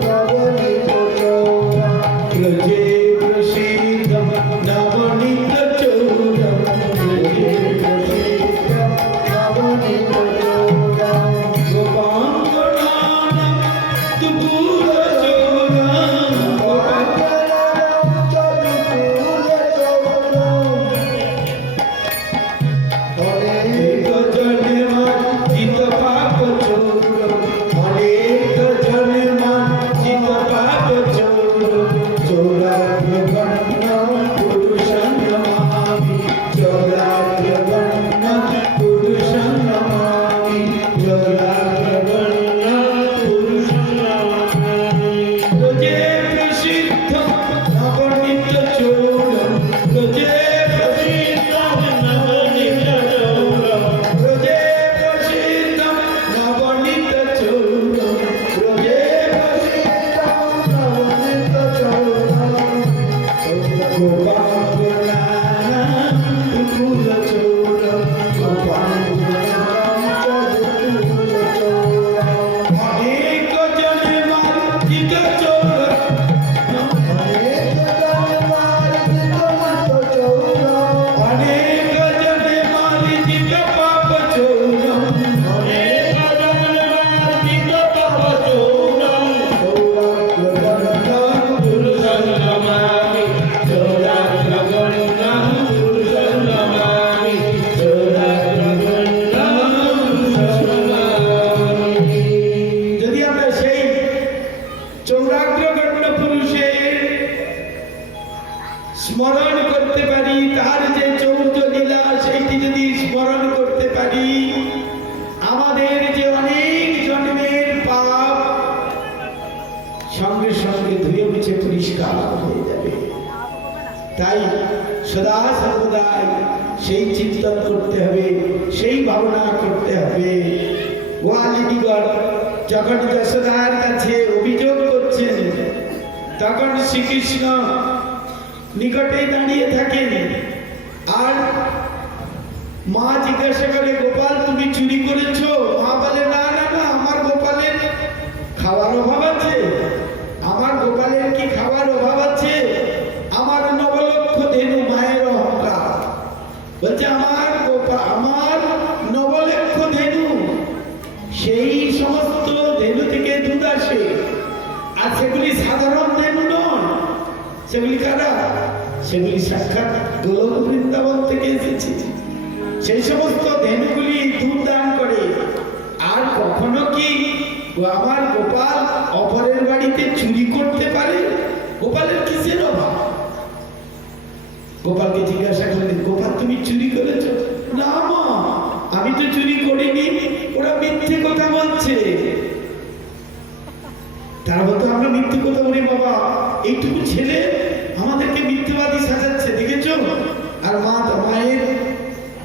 নবনীত চৌরা ব্রজে প্রসিদ্ধ নবনীত চৌরম ব্রজে প্রসিদ্ধ নবনীত চৌরা গোপাঙ্গনাম দুকুল চৌরম অনেক জন্মার্জিত পাপ চৌরম অনেক জন্মার্জিত পাপ চৌরম চৌরাগ্রবর্ণ পুরুষং নমামি চৌরাগ্রবর্ণ পুরুষং নমামি চৌরাগ্রবর্ণ পুরুষং নমামি ব্রজে প্রসিদ্ধ নবনীত চৌরম ব্রজে প্রসিদ্ধ নবনীত চৌরম ব্রজে প্রসিদ্ধ নবনীত চৌরম ব্রজে প্রসিদ্ধ নবনীত চৌরম গোপাঙ্গনাম দুকুল চৌরম অনেক জন্মার্জিত চৌরম অনেক জন্মার্জিত পাপ চৌরম অনেক জন্মার্জিত পাপ চৌরম চৌরাগ্রবর্ণ পুরুষং নমামি চৌরাগ্রবর্ণ পুরুষং নমামি চৌরাগ্রবর্ণ পুরুষং নমামি। যদি আমরা সেই চৌরাগ্রবর্ণ পুরুষের স্মরণ করতে পারি, তার যে চৌর্য লীলা সেইটি যদি স্মরণ করতে পারি, আমাদের যে অনেক জন্মের পাপ সঙ্গে সঙ্গে ধুয়ে মুছে পরিষ্কার হয়ে যাবে। তাই সদা সর্বদাই সেই চিন্তন করতে হবে, সেই ভাবনা করতে হবে। গোয়ালিদিগণ যখন যশোদার কাছে অভিযোগ করছেন, তখন শ্রীকৃষ্ণ নিকটে দাঁড়িয়ে থাকেন। আর মা জিজ্ঞাসা করে, গোপাল তুমি চুরি করেছো? মা বলে, না না না, আমার গোপালের খাবার অভাব আছে? আমার গোপালের কি খাবার অভাব আছে? আমার নবলক্ষ ধেনু মায়ের অহংকার। বলছে আমার আমার নবলক্ষ ধেনু, সেই সমস্ত ধেনু থেকে দুধ আসে, আর সেগুলি সাধারণ ধেনু নয়। সেগুলি কারা? সেগুলি সাক্ষাৎ গোলক বৃন্দাবন থেকে এসেছে। সেই সমস্ত ধেনুগুলি দুধ দান করে। আর কখনো কি আমার গোপাল অপরের বাড়িতে চুরি করতে পারে? গোপালের কিসের অভাব? গোপালকে জিজ্ঞাসা করলেন, গোপাল তুমি চুরি করেছ? না মা, আমি তো চুরি করিনি, ওরা মিথ্যে কথা বলছে। তারপর তো আমরা মিথ্যে কথা বলি, বাবা এইটুকু ছেলে আমাদেরকে মিথ্যেবাদী সাজাচ্ছে, দেখেছ? আর মায়ের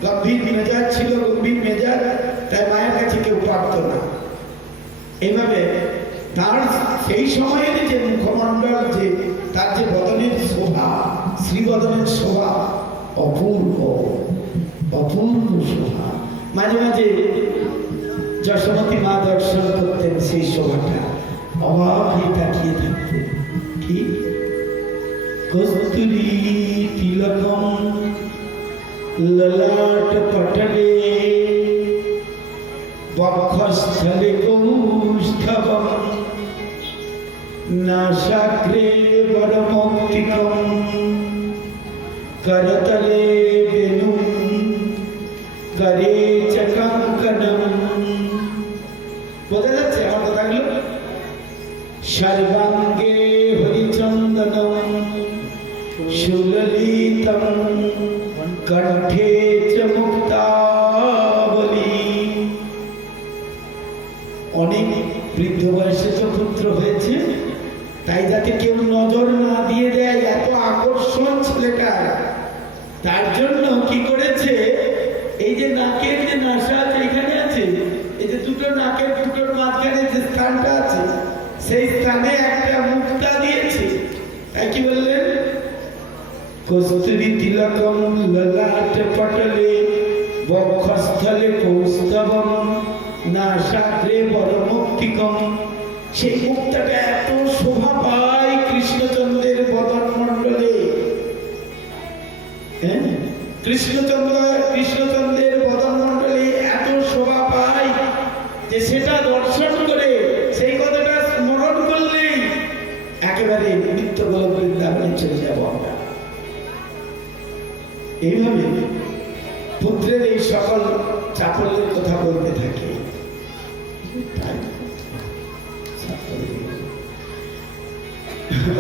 গম্ভীর মেজাজ ছিল, গম্ভীর মেজাজ, তাই মায়ের কাছে কেউ পারত না। এইভাবে তার সেই সময়ের যে মুখমণ্ডল, যে তার যে বদনের শোভা, শ্রীবদনের শোভা অপূর্ব, অপূর্ব শোভা। মাঝে মাঝে যশোমতী মা দর্শন করতেন সেই শোভাটা অবাক হয়ে তাকিয়ে থাকতেন। কি কস্তুরী তিলকম ললাট পটলে বক্ষস্থলে কৌষ্ঠবম নাসাগ্রে বরমৌক্তিকম করতলে বেনুম করে চ কঙ্কণম। বোঝা যাচ্ছে আমার কথাগুলো? সর্বাঙ্গে হরিচন্দনম সুললিতম কণ্ঠে চ মুক্তাবলী। অনেক বৃদ্ধ বয়সে তো পুত্র হয়েছে, তাই যাতে কেউ নজর না দিয়ে দেয়, এত আকর্ষণ ছেলেটার, তার জন্য কি করেছে, এই যে নাকের যে নাসা আছে এখানে আছে, এই যে দুটো নাকের দুটোর মাঝখানে যে স্থানটা আছে, সেই স্থানে একটা মুক্তা দিয়েছে। তাই কি বললেন? কস্তুরী তিলকম ললাট পটলে বক্ষস্থলে কৌস্তবম নাসাগ্রে বরমৌক্তিকম। সেই মুক্তাটা এত শোভা পায় কৃষ্ণচন্দ্রের বদন মণ্ডলে। কৃষ্ণচন্দ্রের বদন মণ্ডলে এত শোভা পায় যে সেটা দর্শন করে, সেই কথাটা স্মরণ করলেই একেবারে নিত্য গোলক বৃন্দাবনে চলে যাব আমরা। এইভাবে পুত্রের এই সকল চাপল্যের কথা বলতে থাকে।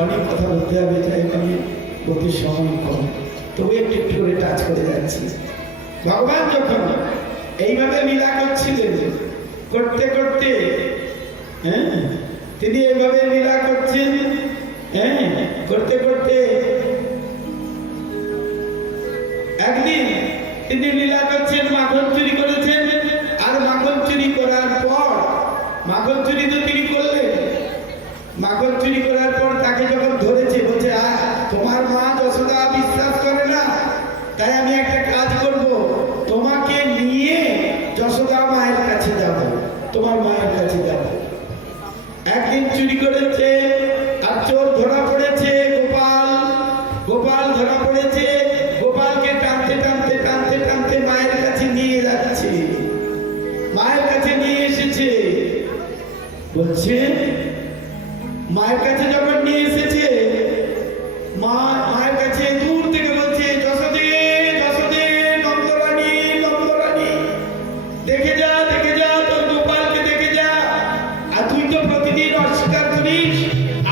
অনেক কথা বলতে হবে, তাই আমি বলতে সময় কম, তবে একটু একটু করে টাচ করে যাচ্ছি। ভগবান যখন এইভাবে লীলা করছিলেন, করতে করতে তিনি এইভাবে লীলা করছেন, করতে করতে একদিন তিনি লীলা করছেন, মাখন চুরি করেছেন। আর মাখন চুরি করার পর, মাখন চুরি তো তিনি করলেন, মাখন চুরি করার পর তাকে যখন ধরেছে, বলছে তোমার মা যশোদা বিশ্বাস করে না, তাই আমি একটা কাজ করব, তোমাকে নিয়ে যশোদা মায়ের কাছে যাব, তোমার মায়ের কাছে যাব। একদিন চুরি করেছে আর চোর ধরা পড়েছে, গোপাল ধরা পড়েছে। গোপালকে টানতে টানতে টানতে টানতে মায়ের কাছে নিয়ে যাচ্ছে, মায়ের কাছে নিয়ে এসেছে। বলছে মায়ের কাছে যখন নিয়ে এসেছে, মায়ের কাছে দূর থেকে বলছে, যশোদে যশোদে, নন্দরানী নন্দরানী, দেখে যা দেখে যা, তোর গোপালকে দেখে যা। আর তুই তো প্রতিদিন অস্বীকার করিস,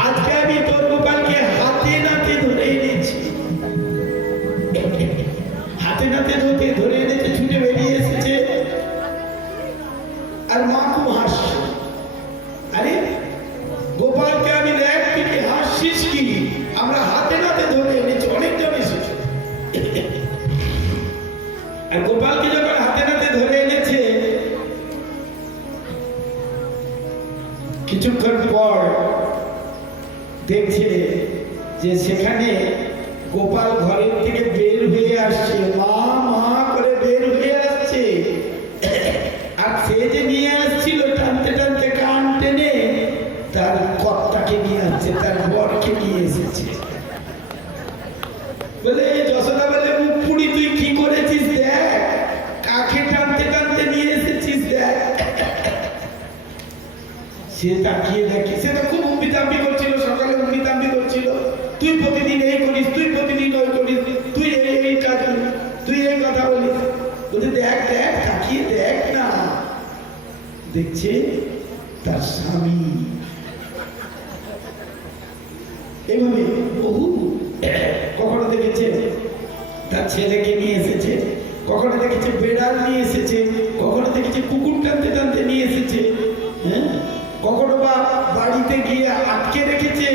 আজকে আমি তোর গোপালকে হাতে নাতে ধরে এনেছি। হাতে নাতে ধরে এনেছে, ছুটে বেরিয়ে এসেছে। আর মা খুব হাসছে, আরে গোপালকে আমি দেখ, তুই হাসছিস কি, আমরা হাতে নাতে ধরে এনেছি, অনেকজন এসেছে। আর গোপালকে যখন হাতে নাতে ধরে এনেছে, কিছুক্ষণ পর দেখছে যে সেখানে গোপাল ঘরের থেকে বের হয়ে আসছে, মা মা করে বের হয়ে আসছে। আর সে যে নিয়ে আসছিল টানতে টানতে কান টেনে, তার কর্তাকে নিয়ে আসছে, তার বরকে নিয়ে এসেছে। বলে যশোদা বলে, মুখ পুড়ি তুই কি করেছিস দেখ, কাকে টানতে টানতে নিয়ে এসেছিস দেখ। সে তাকিয়ে দেখে, সে তো খুব উম্বিতাম্বি করছিল, সকালে উম্বিতাম্বি করছিল, তুই প্রতিদিন এই করিস, তুই প্রতিদিন ওই করিস, তুই এই কাজ করিস, তুই এই কথা বলিস। বলছে দেখ দেখ, তাকিয়ে দেখ না। দেখছে তার স্বামী এইভাবে বহু, কখনো দেখেছে তার ছেলেকে নিয়ে এসেছে, কখনো দেখেছে বেড়াল নিয়ে এসেছে, কখনো দেখেছে কুকুর টানতে টানতে নিয়ে এসেছে, কখনো বা বাড়িতে গিয়ে আটকে রেখেছে,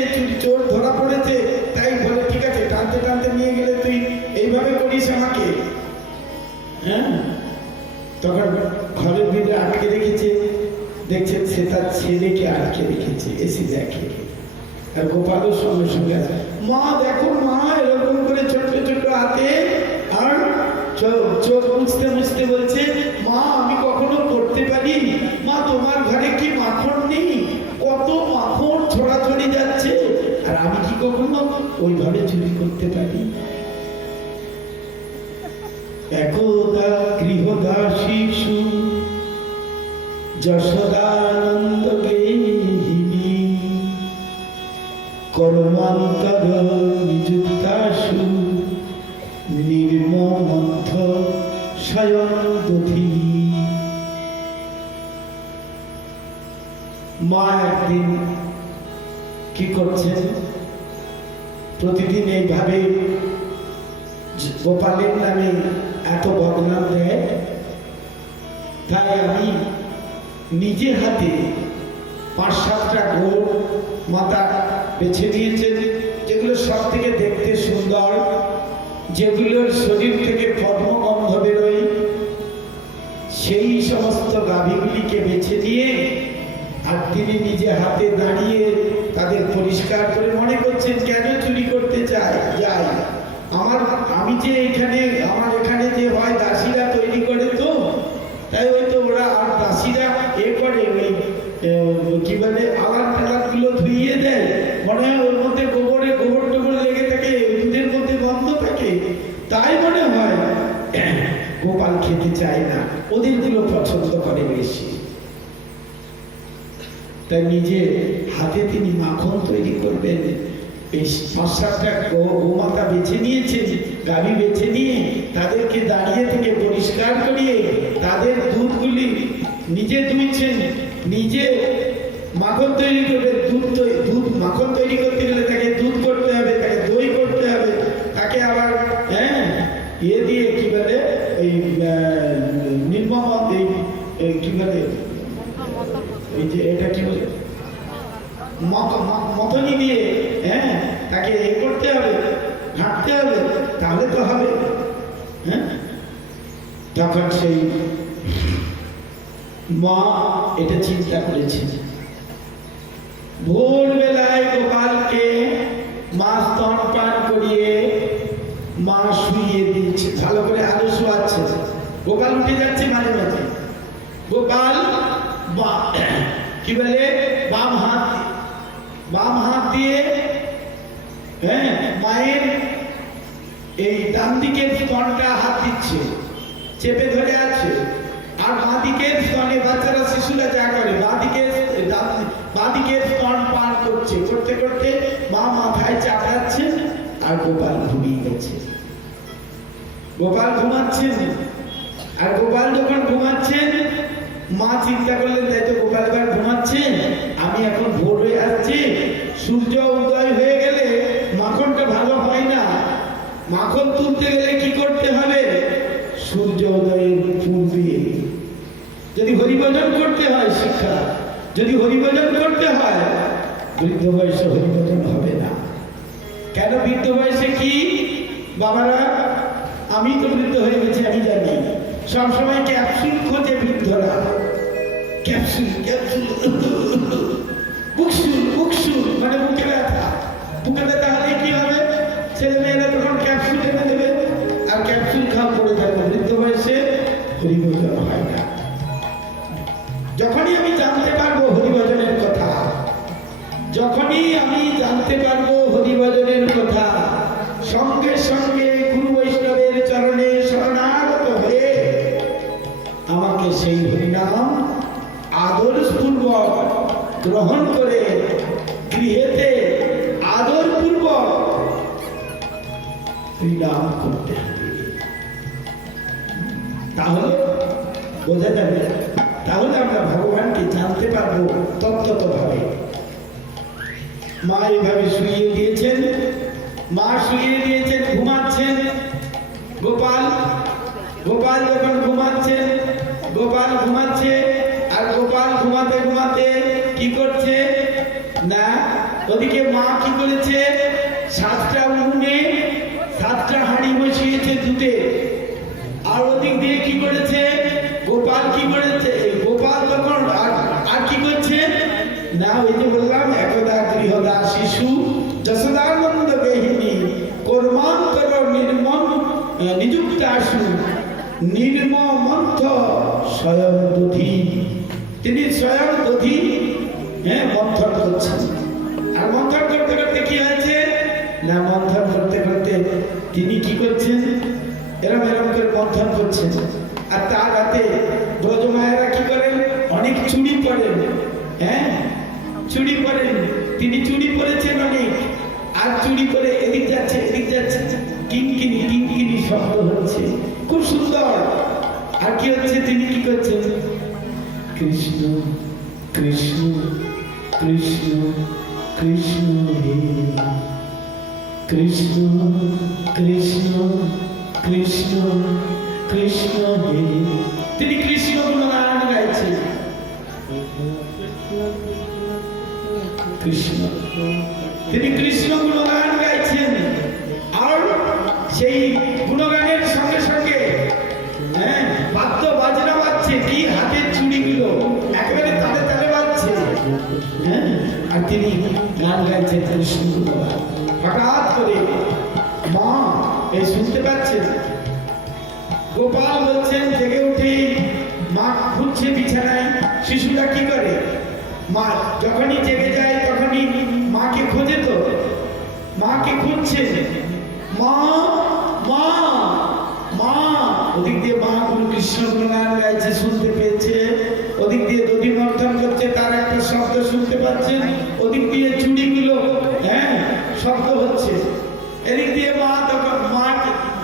চোর ধরা পড়েছে, তাই বলে ঠিক আছে টানতে টানতে নিয়ে গেলে তুই এইভাবে করিস আমাকে। তখন ঘরের ভিতরে আটকে রেখেছে, দেখছে সে তার ছেলেকে আটকে রেখেছে, এসে দেখে। আর গোপালও সঙ্গে সঙ্গে আছে, মা দেখো মা, এরকম করে ছোট্ট ছোট্ট হাতে আর চোখ মুছতে মুছতে বলছে, মা আমি কখনো করতে পারি, মা কিভাবে চুরি করতে পারি? একদা গৃহদাসী শিশু যশোদানন্দ গেহিনী কর্মান্তর নিযুক্তাসু নির্মমন্থ স্বয়ং দধি। মা একদিন কি করছেন, প্রতিদিন এইভাবে গোপালের নামে এত বদনাম দেয়, তাই আমি নিজে হাতে 5-7টা গোর মাতা বেছে নিয়েছেন, যেগুলো সব থেকে দেখতে সুন্দর, যেগুলোর শরীর থেকে পদ্মগন্ধ বেরোয়, সেই সমস্ত গাভীগুলিকে বেছে নিয়ে আর তিনি নিজে হাতে দাঁড়িয়ে তাদের পরিষ্কার করে, মনে করছেন কেন চুরি করতে যাই আমি যে আমার এখানে যে হয় দাসীরা তৈরি করে, তো তাই হয়তো ওরা আর দাসীরা করে ওই কি বলে আলার টালার গুলো ধুইয়ে দেয়, মনে হয় ওর মধ্যে গোবর টোবর লেগে থাকে, দুধের মধ্যে গন্ধ থাকে, তাই মনে হয় গোপাল খেতে চায় না, ওদের গুলো পছন্দ করে বেশি। তাই নিজে হাতে তিনি মাখন তৈরি করবেন। এই 5-7টা গোমাতা বেছে নিয়েছেন, গাভী বেছে নিয়ে তাদেরকে দাঁড়িয়ে থেকে পরিষ্কার করিয়ে তাদের দুধগুলি নিজে দুইছেন, নিজে মাখন তৈরি করবেন। দুধ মাখন তৈরি করতে গেলে তাকে দুধ করতে হবে, তাকে দই করতে হবে, তাকে আবার দিয়ে কি বলে এই নির্মম কি বলে এই যে এটা কি বলে মতনি দিয়ে তাকে করতে হবে, ঘাঁটতে হবে, তাহলে তো হবে। তখন সেই মা এটা চিন্তা করেছে, ভোরবেলায় গোপালকে মা স্তন পান করিয়ে মা শুইয়ে দিয়েছে, ভালো করে আরো শোয়াচ্ছে। গোপাল উঠে যাচ্ছে মাঝে মাঝে, গোপাল কি বলে বাম হাত দিয়ে মায়ের এই ডান দিকের স্তনটা হাত দিচ্ছে, চেপে ধরে আছে, আর বাঁ দিকের স্তনে বাচ্চারা শিশুরা যা করে বাঁ দিকের স্তন পান করছে, করতে করতে মা মাথায় চাপাচ্ছে, আর গোপাল ঘুমিয়ে গেছে। গোপাল ঘুমাচ্ছেন, আর গোপাল যখন ঘুমাচ্ছেন মা চিন্তা করলেন, তাই তো গোপাল এবার ঘুমাচ্ছেন, আমি এখন ভোর হয়ে আসছে, সূর্য উদয় হয়ে গেলে মাখনটা ভালো হয় না, মাখন তুলতে গেলে কি করতে হবে, সূর্য উদয়ের পূর্বে যদি হরিভজন করতে হয়, শিক্ষা যদি হরিভজন করতে হয়, বৃদ্ধ বয়সে হরিভজন হবে না। কেন বৃদ্ধ বয়সে কি বাবারা, আমি তো বৃদ্ধ হয়ে গেছি, আমি জানি, সবসময় ক্যাপসুল খোঁজে বৃদ্ধরা, ক্যাপসুল বুকসুল মানে বুকে ব্যথা হলে কি হবে, ছেলে মেয়েরা তখন ক্যাপসুল এনে দেবে, আর ক্যাপসুল খাওয়া পড়ে থাকবে, বৃদ্ধ বয়সে হরিভজন হয় না। যখনই আমি জানতে পারবো হরিভজনের কথা, যখনই আমি জানতে পারবো হরিভজনের কথা, সঙ্গে সঙ্গে গুরু বৈষ্ণবের চরণে শরণাগত হয়ে আমাকে সেই হরিনাম আদরপূর্বক গ্রহণ করে গৃহেতে আদরপূর্বক হরিনাম করতে হবে, তাহলে বোঝা যাবে, তাহলে আমরা ভগবানকে জানতে পারবো তত্ত্বতভাবে। মা এইভাবে শুইয়ে দিয়েছেন, ঘুমাচ্ছেন। গোপাল যখন ঘুমাচ্ছেন, গোপাল ঘুমাচ্ছে, আর গোপাল ঘুমাতে ঘুমাতে কি করছে না, ওদিকে মা কি করেছে, 7টা উনুনে 7টা হাঁড়ি বসিয়েছে দুধে, আর ওদিক দিয়ে কি করেছে গোপাল, গোপাল তখন আর কি করছে না, ওই যে বললাম একদা গৃহদাস শিশু যশোদানন্দ গেহিনী কর্মান্তর নিযুক্তাসু নির্মমন্থ স্বয়ং দধি। তিনি স্বয়ং দধি মন্থন করছেন, আর মন্থন করতে করতে কি হয়েছে, না মন্থন করতে করতে তিনি কি করছেন, এরম এরম করে মন্থন করছেন। আর তার হাতে ব্রজমায়েরা কি করেন, অনেক চুড়ি পরেন, হ্যাঁ চুড়ি পরেন, তিনি চুড়ি পরেছেন অনেক, আর চুড়ি পরে এদিক যাচ্ছে এদিক যাচ্ছে, কিনকিনি কিনকিনি শব্দ হচ্ছে, খুব সুন্দর। আর কি হচ্ছে, তিনি কি করছেন, কৃষ্ণ কৃষ্ণ কৃষ্ণ কৃষ্ণ হে কৃষ্ণ কৃষ্ণ কৃষ্ণ কৃষ্ণ হে, তিনি কৃষ্ণ গুণগান গাইছেন। কৃষ্ণ, তিনি কৃষ্ণ গুণগান গাইছেন। আর সেই গুণগানের সঙ্গে সঙ্গে হ্যাঁ বাদ্য বাজনা বাজছে, কি হাতের চুড়িগুলো একেবারে তালে তালে বাজছে, হ্যাঁ আর তিনি গান গাইছেন কৃষ্ণ গুণগান। হঠাৎ করে মা এই শুনতে পাচ্ছেন, গোপাল বলছেন, জেগে উঠে মা খুঁজছে বিছানায়। শিশুরা কি করে, মা যখনই জেগে যায় তখনই মাকে খোঁজে, তো মাকে খুঁজছে, মা মা মা। ওদিক দিয়ে মা গুরু কৃষ্ণ গুণগান গাইছে, শুনতে পেয়েছে। ওদিক দিয়ে দধি মন্থন করছে, তার একটা শব্দ শুনতে পাচ্ছেন। ওদিক দিয়ে চুড়িগুলো হ্যাঁ শব্দ হচ্ছে। এদিক দিয়ে মা তখন মা,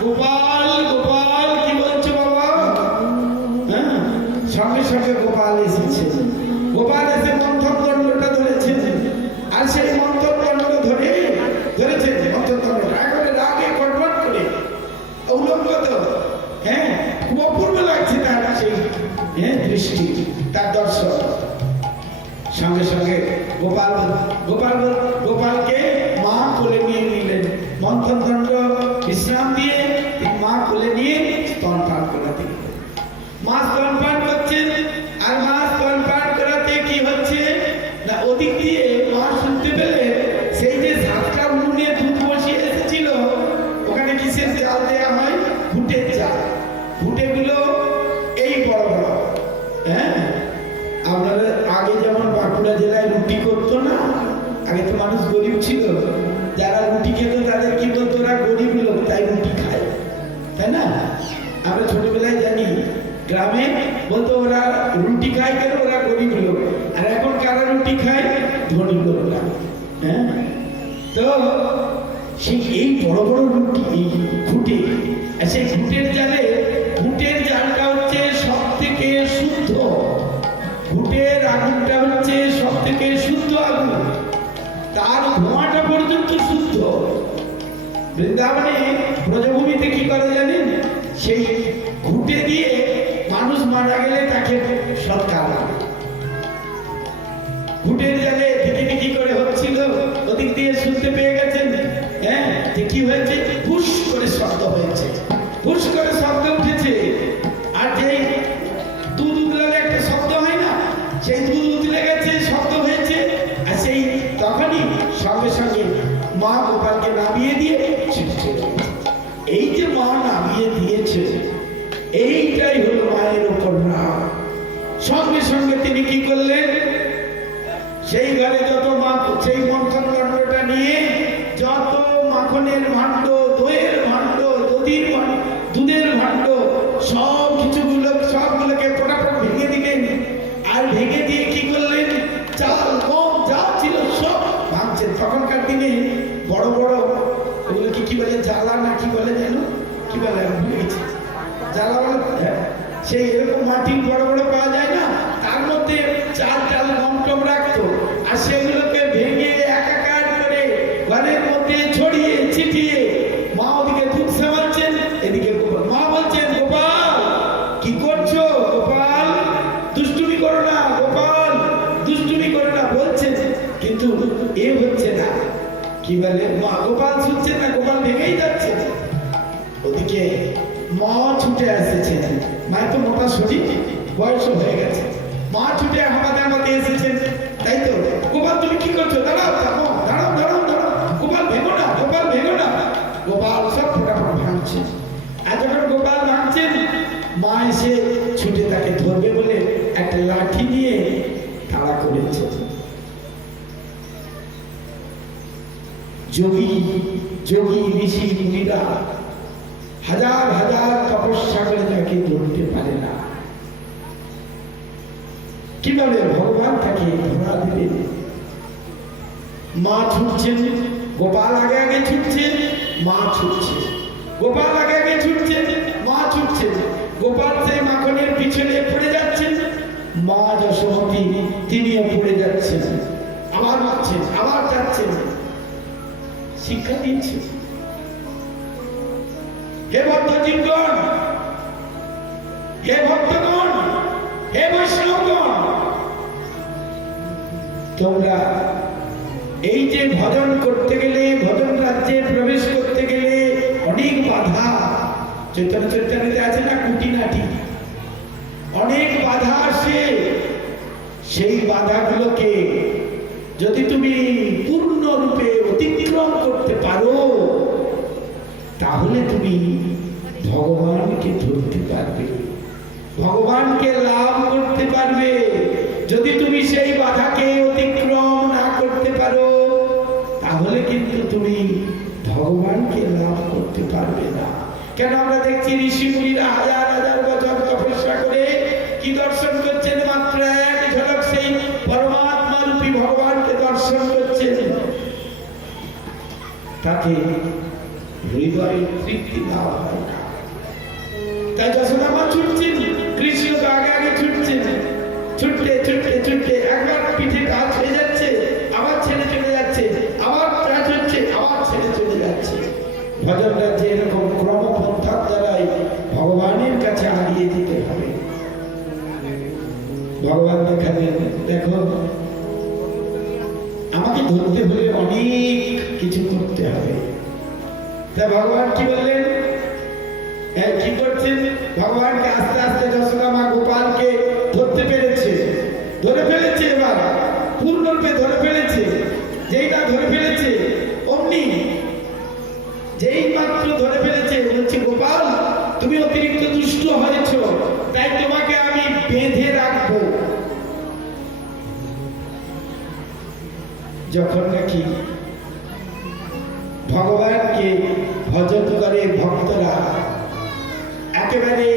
গোপাল গোপাল কি বলছো বাবা, হ্যাঁ সঙ্গে সঙ্গে গোপাল এসেছে। গোপাল এসে মন্থন দণ্ডটা ধরেছেন, আর সেই মন্থন দণ্ড ধরেছেন মন্থন দণ্ডটা একেবারে রাগে কটমট করে উলঙ্গ, তো হ্যাঁ খুব অপূর্ব লাগছে তার সেই হ্যাঁ দৃষ্টি, তার দর্শন। সঙ্গে সঙ্গে গোপালকে মা কোলে নিয়ে নিলেন, মন্থন দণ্ড বিশ্রাম দিয়ে মা কোলে নিয়ে স্তন পান করাতে গেলেন। মা স্তন পান করছেন, আর মা স্তন পান করাতে কি হচ্ছে না, ওদিক দিয়ে মা শুনতে পেলেন সেই যে 7টা উনুনে দুধ বসিয়ে এসেছিল, ওখানে কিসের চাল দেওয়া হয়, ভুটের চাল। ভুটেগুলো এই বড় বড়, হ্যাঁ আপনাদের আগে যেমন বাঁকুড়া জেলায় রুটি করতো না, আগে তো মানুষ গরিব ছিল, যারা রুটি খেত তাদের কি বলতো, ওরা গরিব লোক তাই রুটি খায়, তাই না? আমরা ছোটবেলায় জানি গ্রামে বলতো ওরা রুটি খায় কেন, ওরা গরিব লোক। আর এখন কারা রুটি খায়, ধনী লোকরা, হ্যাঁ। তো সেই এই বড় বড় রুটি ঘুটে, সেই ঘুটের জালে, ঘুটের জালটা হচ্ছে সব থেকে শুদ্ধ, ঘুটের আগুনটা হচ্ছে সব থেকে শুদ্ধ আগুন, তার ধোঁয়াটা পর্যন্ত শুদ্ধ। বৃন্দাবনে ব্রজভূমিতে কি করে জানেন, সেই ঘুটে দিয়ে মানুষ মারা গেলে তাকে সৎকার করে। ঘুটের জালে দিকে কি করে হচ্ছিল, ওদিক দিয়ে শুনতে পেয়ে গেছেন, হ্যাঁ যে কি হয়েছে, ফুস করে শব্দ হয়েছে, ফুস করে শব্দ উঠেছে। আর যেই দুধ উতলালে একটা শব্দ হয় না, সেই দুধ উতলে গেছে, শব্দ হয়েছে। আর সেই তখনই সঙ্গে সঙ্গে মা গোপালকে নামিয়ে দিয়ে এই যে মা নামিয়ে দিয়েছে, এইটাই হলো মায়ের উপর রাগ। সঙ্গে সঙ্গে তিনি কি করলেন, সেই ঘরে যত সেই মন্থন দণ্ডটা নিয়ে যত মাখনের ভাণ্ড, দইয়ের ভাণ্ড, দুধের ভাণ্ড, সব কিছুগুলো সবগুলোকে ফটাফট ভেঙে দিলেন। আর ভেঙে দিয়ে কি করলেন, চাল গম যা ছিল সব ভাঙছেন। তখনকার দিনে বড় বড় ওগুলো কি বলে, জ্বালা না কি বলে যেন, কি বলে আমি ভুলে গেছি, জ্বালা বলে, হ্যাঁ সেই এরকম মাটির বড় বড় পাওয়া যায় না, তার মধ্যে চাল গম টম রাখতো। আর সেগুলোকে ভেঙে একাকার করে ঘরের মধ্যে ছড়িয়ে ছিটিয়ে মা ওদিকে দুধ সামাচ্ছেন, এদিকে গোপাল। মা বলছেন, গোপাল কি করছো, গোপাল দুষ্টুমি করো না, গোপাল দুষ্টুমি করো না বলছেন, কিন্তু এ হচ্ছে না। কি বলে, মা গোপাল শুনছেন না, গোপাল ভেঙেই যাচ্ছে। ওদিকে মা ছুটে আসছে, মায়ের তো মোটা শরীর, বয়স হয়ে গেছে, মা ছুটে হামাতে এসেছেন, তাই তো। গোপাল তুমি কি করছো, দাঁড়াও দাঁড়াও দাঁড়াও দাঁড়াও, গোপাল ভেঙো না, গোপাল ভেঙো না। গোপাল সব ফটাফট ভাঙছে। আর যখন গোপাল ভাঙছেন, মা এসে ছুটে তাকে ধরবে বলে একটা লাঠি নিয়ে তাড়া করেছে। যোগী যোগী ঋষি মুনিরা হাজার হাজার তপস্যা করে তাকে ধরতে পারে না। কিভাবে ভগবান তাকে ধরা দিলেন? মা ছুটছেন, গোপাল আগে আগে ছুটছেন, মা ছুটছে। গোপাল আগে আগে ছুটছেন, মা ছুটছেন। গোপাল সেই মাখনের পিছনে পড়ে যাচ্ছেন, মা যশোমতী তিনিও পড়ে যাচ্ছেন, আবার মারছেন, আবার যাচ্ছেন। শিক্ষা দিচ্ছে, হে ভক্তজনগণ, হে ভক্তগণ, হে বৈষ্ণবগণ, তোমরা এই যে ভজন করতে গেলে, ভজন রাজ্যে প্রবেশ করতে গেলে অনেক বাধা, চৈতন্য চৈতন্যতে আছে না কুটিনাটি, অনেক বাধা আসে। সেই বাধাগুলোকে যদি তুমি পূর্ণরূপে অতিক্রম করতে পারো, তাহলে তুমি ভগবানকে ধরতে পারবে, ভগবানকে লাভ করতে পারবে। যদি তুমি সেই বাধাকে অতিক্রম না করতে পারো, তাহলে কিন্তু তুমি ভগবানকে লাভ করতে পারবে না। কেন আমরা দেখছি ঋষি মুনিরা হাজার হাজার বছর তপস্যা করে কি দর্শন করছেন? মাত্র এক ঝলক সেই পরমাত্মা রূপী ভগবানকে দর্শন করছেন, তাকে হৃদয়ে তৃপ্তি দেওয়া হয় না। তাই যশোদা মা ছুটছেন, কৃষ্ণ তো আগে আগে ছুটছেন, ছুটতে ছুটতে ছুটতে একবার পিঠে কাজ হয়ে যাচ্ছে, আবার ছেড়ে চলে যাচ্ছে, আবার কাজ হচ্ছে, আবার ছেড়ে চলে যাচ্ছে। ভজন রাজ্যে এরকম ক্রমপন্থার দ্বারাই ভগবানের কাছে হারিয়ে দিতে হবে। ভগবান দেখালেন, দেখো আমাকে ধরতে হলে অনেক কিছু করতে হবে। তাই ভগবান কি বললেন, কি করছেন? ভগবানকে আস্তে আস্তে যশোদা মা গোপালকে ধরতে পেরেছে, ধরে ফেলেছে, এবার পূর্ণরূপে ধরে ফেলেছে। যেই না ধরে ফেলেছে, অমনি যেই মাত্র ধরে ফেলেছে, বলছে গোপাল তুমি অতিরিক্ত দুষ্ট হয়েছ, তাই তোমাকে আমি বেঁধে রাখবো। যখন নাকি ভগবানকে ভজন করে ভক্তরা একেবারে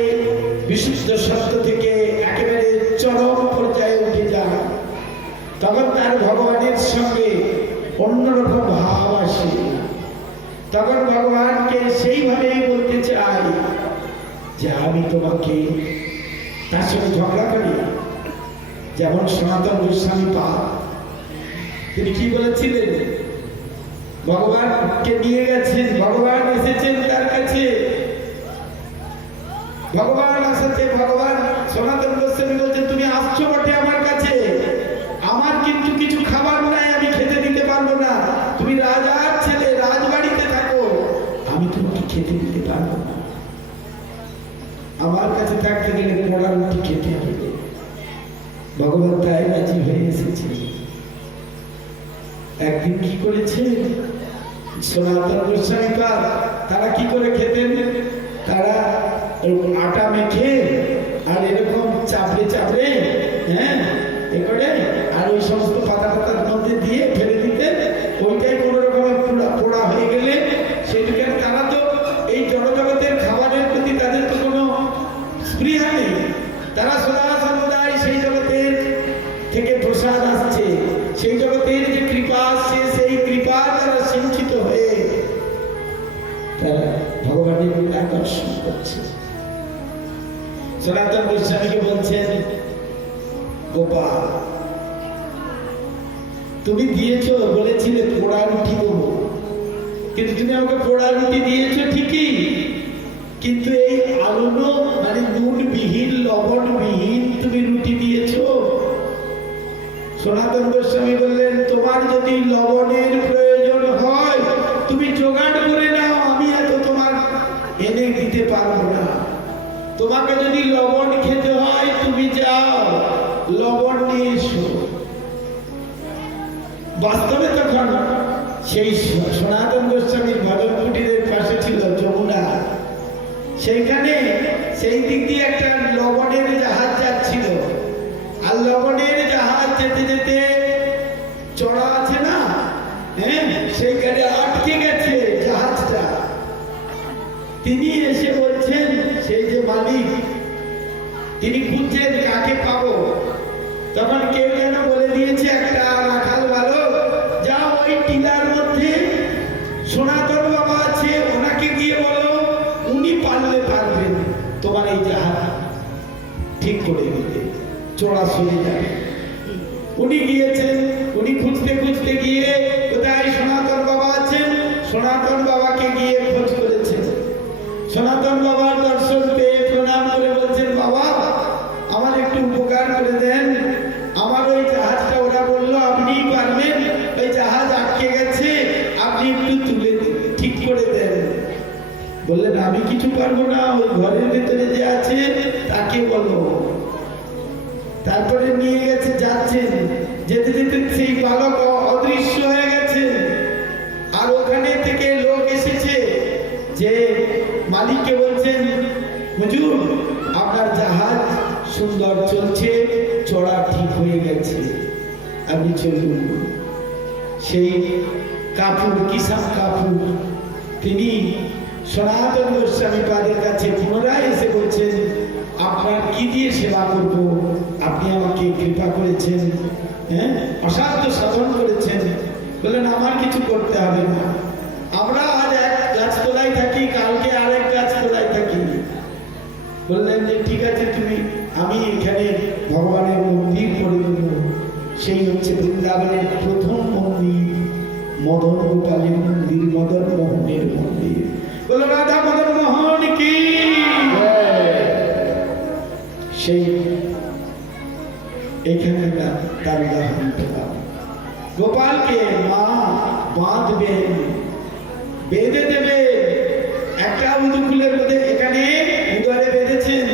বিশুদ্ধ সত্য থেকে একেবারে চরম পর্যায়ে উঠে যায়, তখন তার ভগবানের সঙ্গে অন্যরকম ভাব আসে। তখন ভগবানকে সেইভাবেই বলতে চাই যে আমি তোমাকে, তার সঙ্গে ঝগড়া করি। যেমন সনাতন গোস্বামী পাদ তিনি কি বলেছিলেন? ভগবানকে নিয়ে গেছেন, ভগবান এসেছেন তার কাছে, ভগবান আসাতে ভগবান সনাতন গোস্বামী বলছেন তুমি আসছো বটে আমার কাছে, আমার কিন্তু কিছু খাবার নাই, আমি খেতে দিতে পারবো না। তুমি রাজার ছেলে, রাজবাড়িতে থাকো, আমি তোমাকে খেতে দিতে পারবো না। আমার কাছে থাকতে গেলে পোড়া রুটি খেতে হবে। ভগবান তাই রাজি হয়ে এসেছে। একদিন কি করেছে সনাতন গোস্বামী পাদ, তারা কি করে খেতেন? তারা আটা মেখে আর এরকম চাপড়ে চাপড়ে, হ্যাঁ এ করে, আর ওই সমস্ত পাতা পাতার মধ্যে দিয়ে ফেলে দিতেন। ওইটাই কোনো রকমের পোড়া হয়ে গেলে সেটাকে, তারা তো এই জড়জগতের খাবারের প্রতি তাদের তো কোনো স্পৃহা নেই। তারা সদা সর্বদাই সেই জগতের থেকে প্রসাদ আসছে, সেই জগতের যে কৃপা আসছে, সেই কৃপা তারা সিঞ্চিত হয়ে তারা ভগবানের লীলা দর্শন করছে। সনাতন গোস্বামীকে বলছেন, গোপাল তুমি দিয়েছো, বলেছিলে পোড়া রুটি দেবো, কিন্তু তুমি আমাকে পোড়া রুটি দিয়েছো ঠিকই, কিন্তু এই আলুনো মানে নুনবিহীন লবণবিহীন তুমি রুটি দিয়েছো। সনাতন গোস্বামী বললেন, তোমার যদি লবণের প্রয়োজন হয় তুমি জোগাড় করে নাও, আমি এত তোমার এনে দিতে পারবো না। তোমাকে যদি লবণ খেতে হয় তুমি যাও, লবণ নিয়ে এসো। বাস্তবে তখন সেই সনাতন গোস্বামীর ভজন কুটিরের পাশে ছিল যমুনা, সেইখানে সেই দিক দিয়ে একটা লবণের জাহাজ যাচ্ছিল। আর লবণের জাহাজ যেতে যেতে চড়া আছে না, হ্যাঁ সেইখানে আটকে গেছে, জাহাজ তিনি এসে বলছেন, সেই যে মালিক তিনি খুঁজছেন কাকে পাবো। তখন কেউ যেন বলে দিয়েছে, একটা রাখাল বালক, যা ওই টিলার মধ্যে সনাতন বাবা আছে, ওনাকে গিয়ে বলো, উনি পারলে পারবেন তোমার এই জাহাজ ঠিক করে দিতে, চড়া সরে যাবে। উনি গিয়েছেন, উনি খুঁজতে খুঁজতে গিয়ে কোথায় সনাতন বাবা আছেন, সনাতন বাবাকে গিয়ে খোঁজ করেছেন। সনাতন বাবার দর্শন পেয়ে প্রণাম করে বলছেন, বাবা আমার একটু উপকার করে দেন, আমার ওই জাহাজটা ওরা বললো আপনি পারবেন, ওই জাহাজ আটকে গেছে, আপনি একটু তুলে ঠিক করে দেন। বললেন, আমি কিছু পারবো না, ওই ঘরের ভেতরে যে আছে তাকে বলো। তারপরে নিয়ে গেছে, যাচ্ছেন, যেতে যেতে সেই বালক অদৃশ্য হয়ে গেছে। আর ওখানে থেকে লোক এসেছে, যে মালিককে বলছেন, হুজুর আপনার জাহাজ সুন্দর চলছে, চড়া ঠিক হয়ে গেছে, আপনি চলুন। সেই কাপুর, কিষান কাপুর, তিনি সনাতন গোস্বামী পাদের কাছে পুনরায় এসে বলছেন, আপনার কি দিয়ে সেবা করব, আপনি আমাকে কৃপা করেছেন, হ্যাঁ অসাধ্য সাধন করেছেন। বললেন, আমার কিছু করতে হবে না, আমরা আজ এক গাছতলায় থাকি, কালকে আরেক গাছতলায় থাকি। বললেন যে ঠিক আছে, তুমি আমি এখানে ভগবানের মন্দির করে দেব। সেই হচ্ছে বৃন্দাবনের প্রথম মন্দির, মদন গোপালের মন্দির, মদন মোহনের মন্দির। বলো রাধা মদন মোহন কি। সেই এখানে তার উদাহরণ পেলাম। গোপালকে মা বাঁধবেন, বেঁধে দেবে একটা উদুকুলের মধ্যে, এখানে উদরে বেঁধেছেন,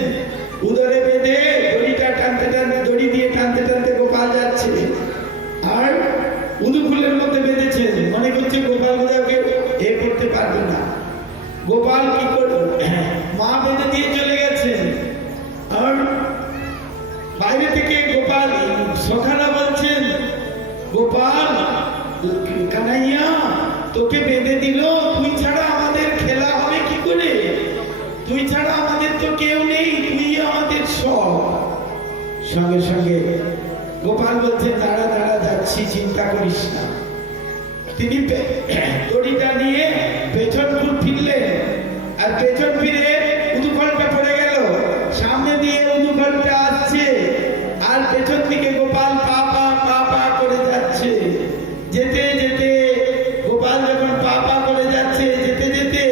উদরে বেঁধে দড়িটা টানতে টানতে, দড়ি দিয়ে টানতে টানতে গোপাল যাচ্ছে, আর উদুকুলের মধ্যে বেঁধেছেন, মনে করছে গোপাল বোধহয় এ করতে পারবে না। গোপাল কি করবে, মা বেঁধে দিয়ে চলে গেছেন। আর বাইরে থেকে গোপাল সখারা বলছেন, গোপাল কানাইয়া তোকে বেঁধে দিল, তুই ছাড়া আমাদের খেলা হবে কি করে, তুই ছাড়া আমাদের তো কেউ নেই, তুই আমাদের সব। সঙ্গে সঙ্গে গোপাল বলছে, দাঁড়া দাঁড়া, যাচ্ছি, চিন্তা করিস না। তিনি দড়িটা নিয়ে পেছন ফিরলেন, আর পেছন ফিরে উদুফলটা পড়ে গেল, সামনে দিয়ে উদুফলটা আসছে, আর পেছন দিকে গোপাল পা পা পা পা করে যাচ্ছে। যেতে যেতে গোপাল যখন পা পা করে যাচ্ছে, যেতে যেতে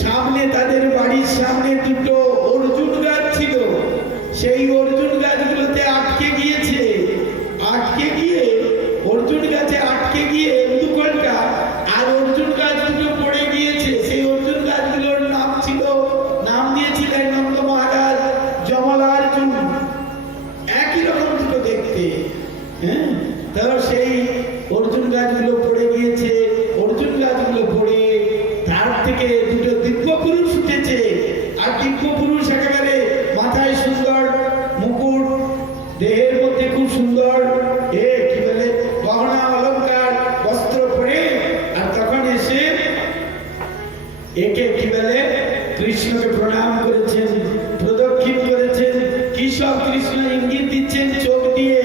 সামনে তাদের বাড়ির সামনে দুটো অর্জুন গাছ ছিল, সেই অর্জুন গাছগুলোতে আটকে গিয়েছে। আটকে গিয়ে অর্জুন গাছে আটকে গিয়ে উদুফলটা, আর অর্জুন গাছ দুটো পড়ে গিয়েছে। সেই অর্জুন গাছগুলোর নাম ছিল, নাম দিয়েছিলেন নন্দ মহারাজ যমলার্জুন, একই রকম দুটো দেখতে। হ্যাঁ, তাহলে সেই অর্জুন গাছগুলো পড়ে গিয়েছে। অর্জুন গাছগুলো পড়ে তার থেকে দুটো দিব্য পুরুষ উঠেছে, আর দিব্য পুরুষ একেবারে মাথায় সুন্দর মুকুট, দেহের মধ্যে খুব সুন্দর কি বলে গহনা অলঙ্কার বস্ত্র পরে, আর তখন এসে একে কি বলে কৃষ্ণকে প্রণাম করেছেন, প্রদক্ষিণ করেছেন। কি সব কৃষ্ণ ইঙ্গিত দিচ্ছেন চোখ দিয়ে,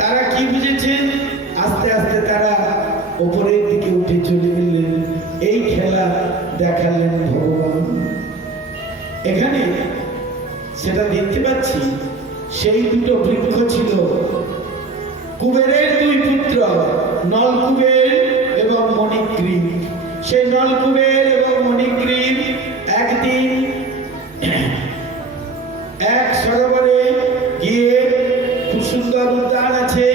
তারা কি বুঝেছেন? আস্তে আস্তে তারা উপরের দিকে উঠে চলে গেলেন। এই খেলা দেখালেন ভগবান। এখানে সেটা দেখতে পাচ্ছি, সেই দুটো বৃক্ষ ছিল কুবেরের দুই পুত্র, নলকুবের এবং মণিগ্রীব। সেই নলকুবের এবং মণিগ্রীব একদিন এক সরোবরে গিয়ে, খুব সুন্দর উদ্যান আছে,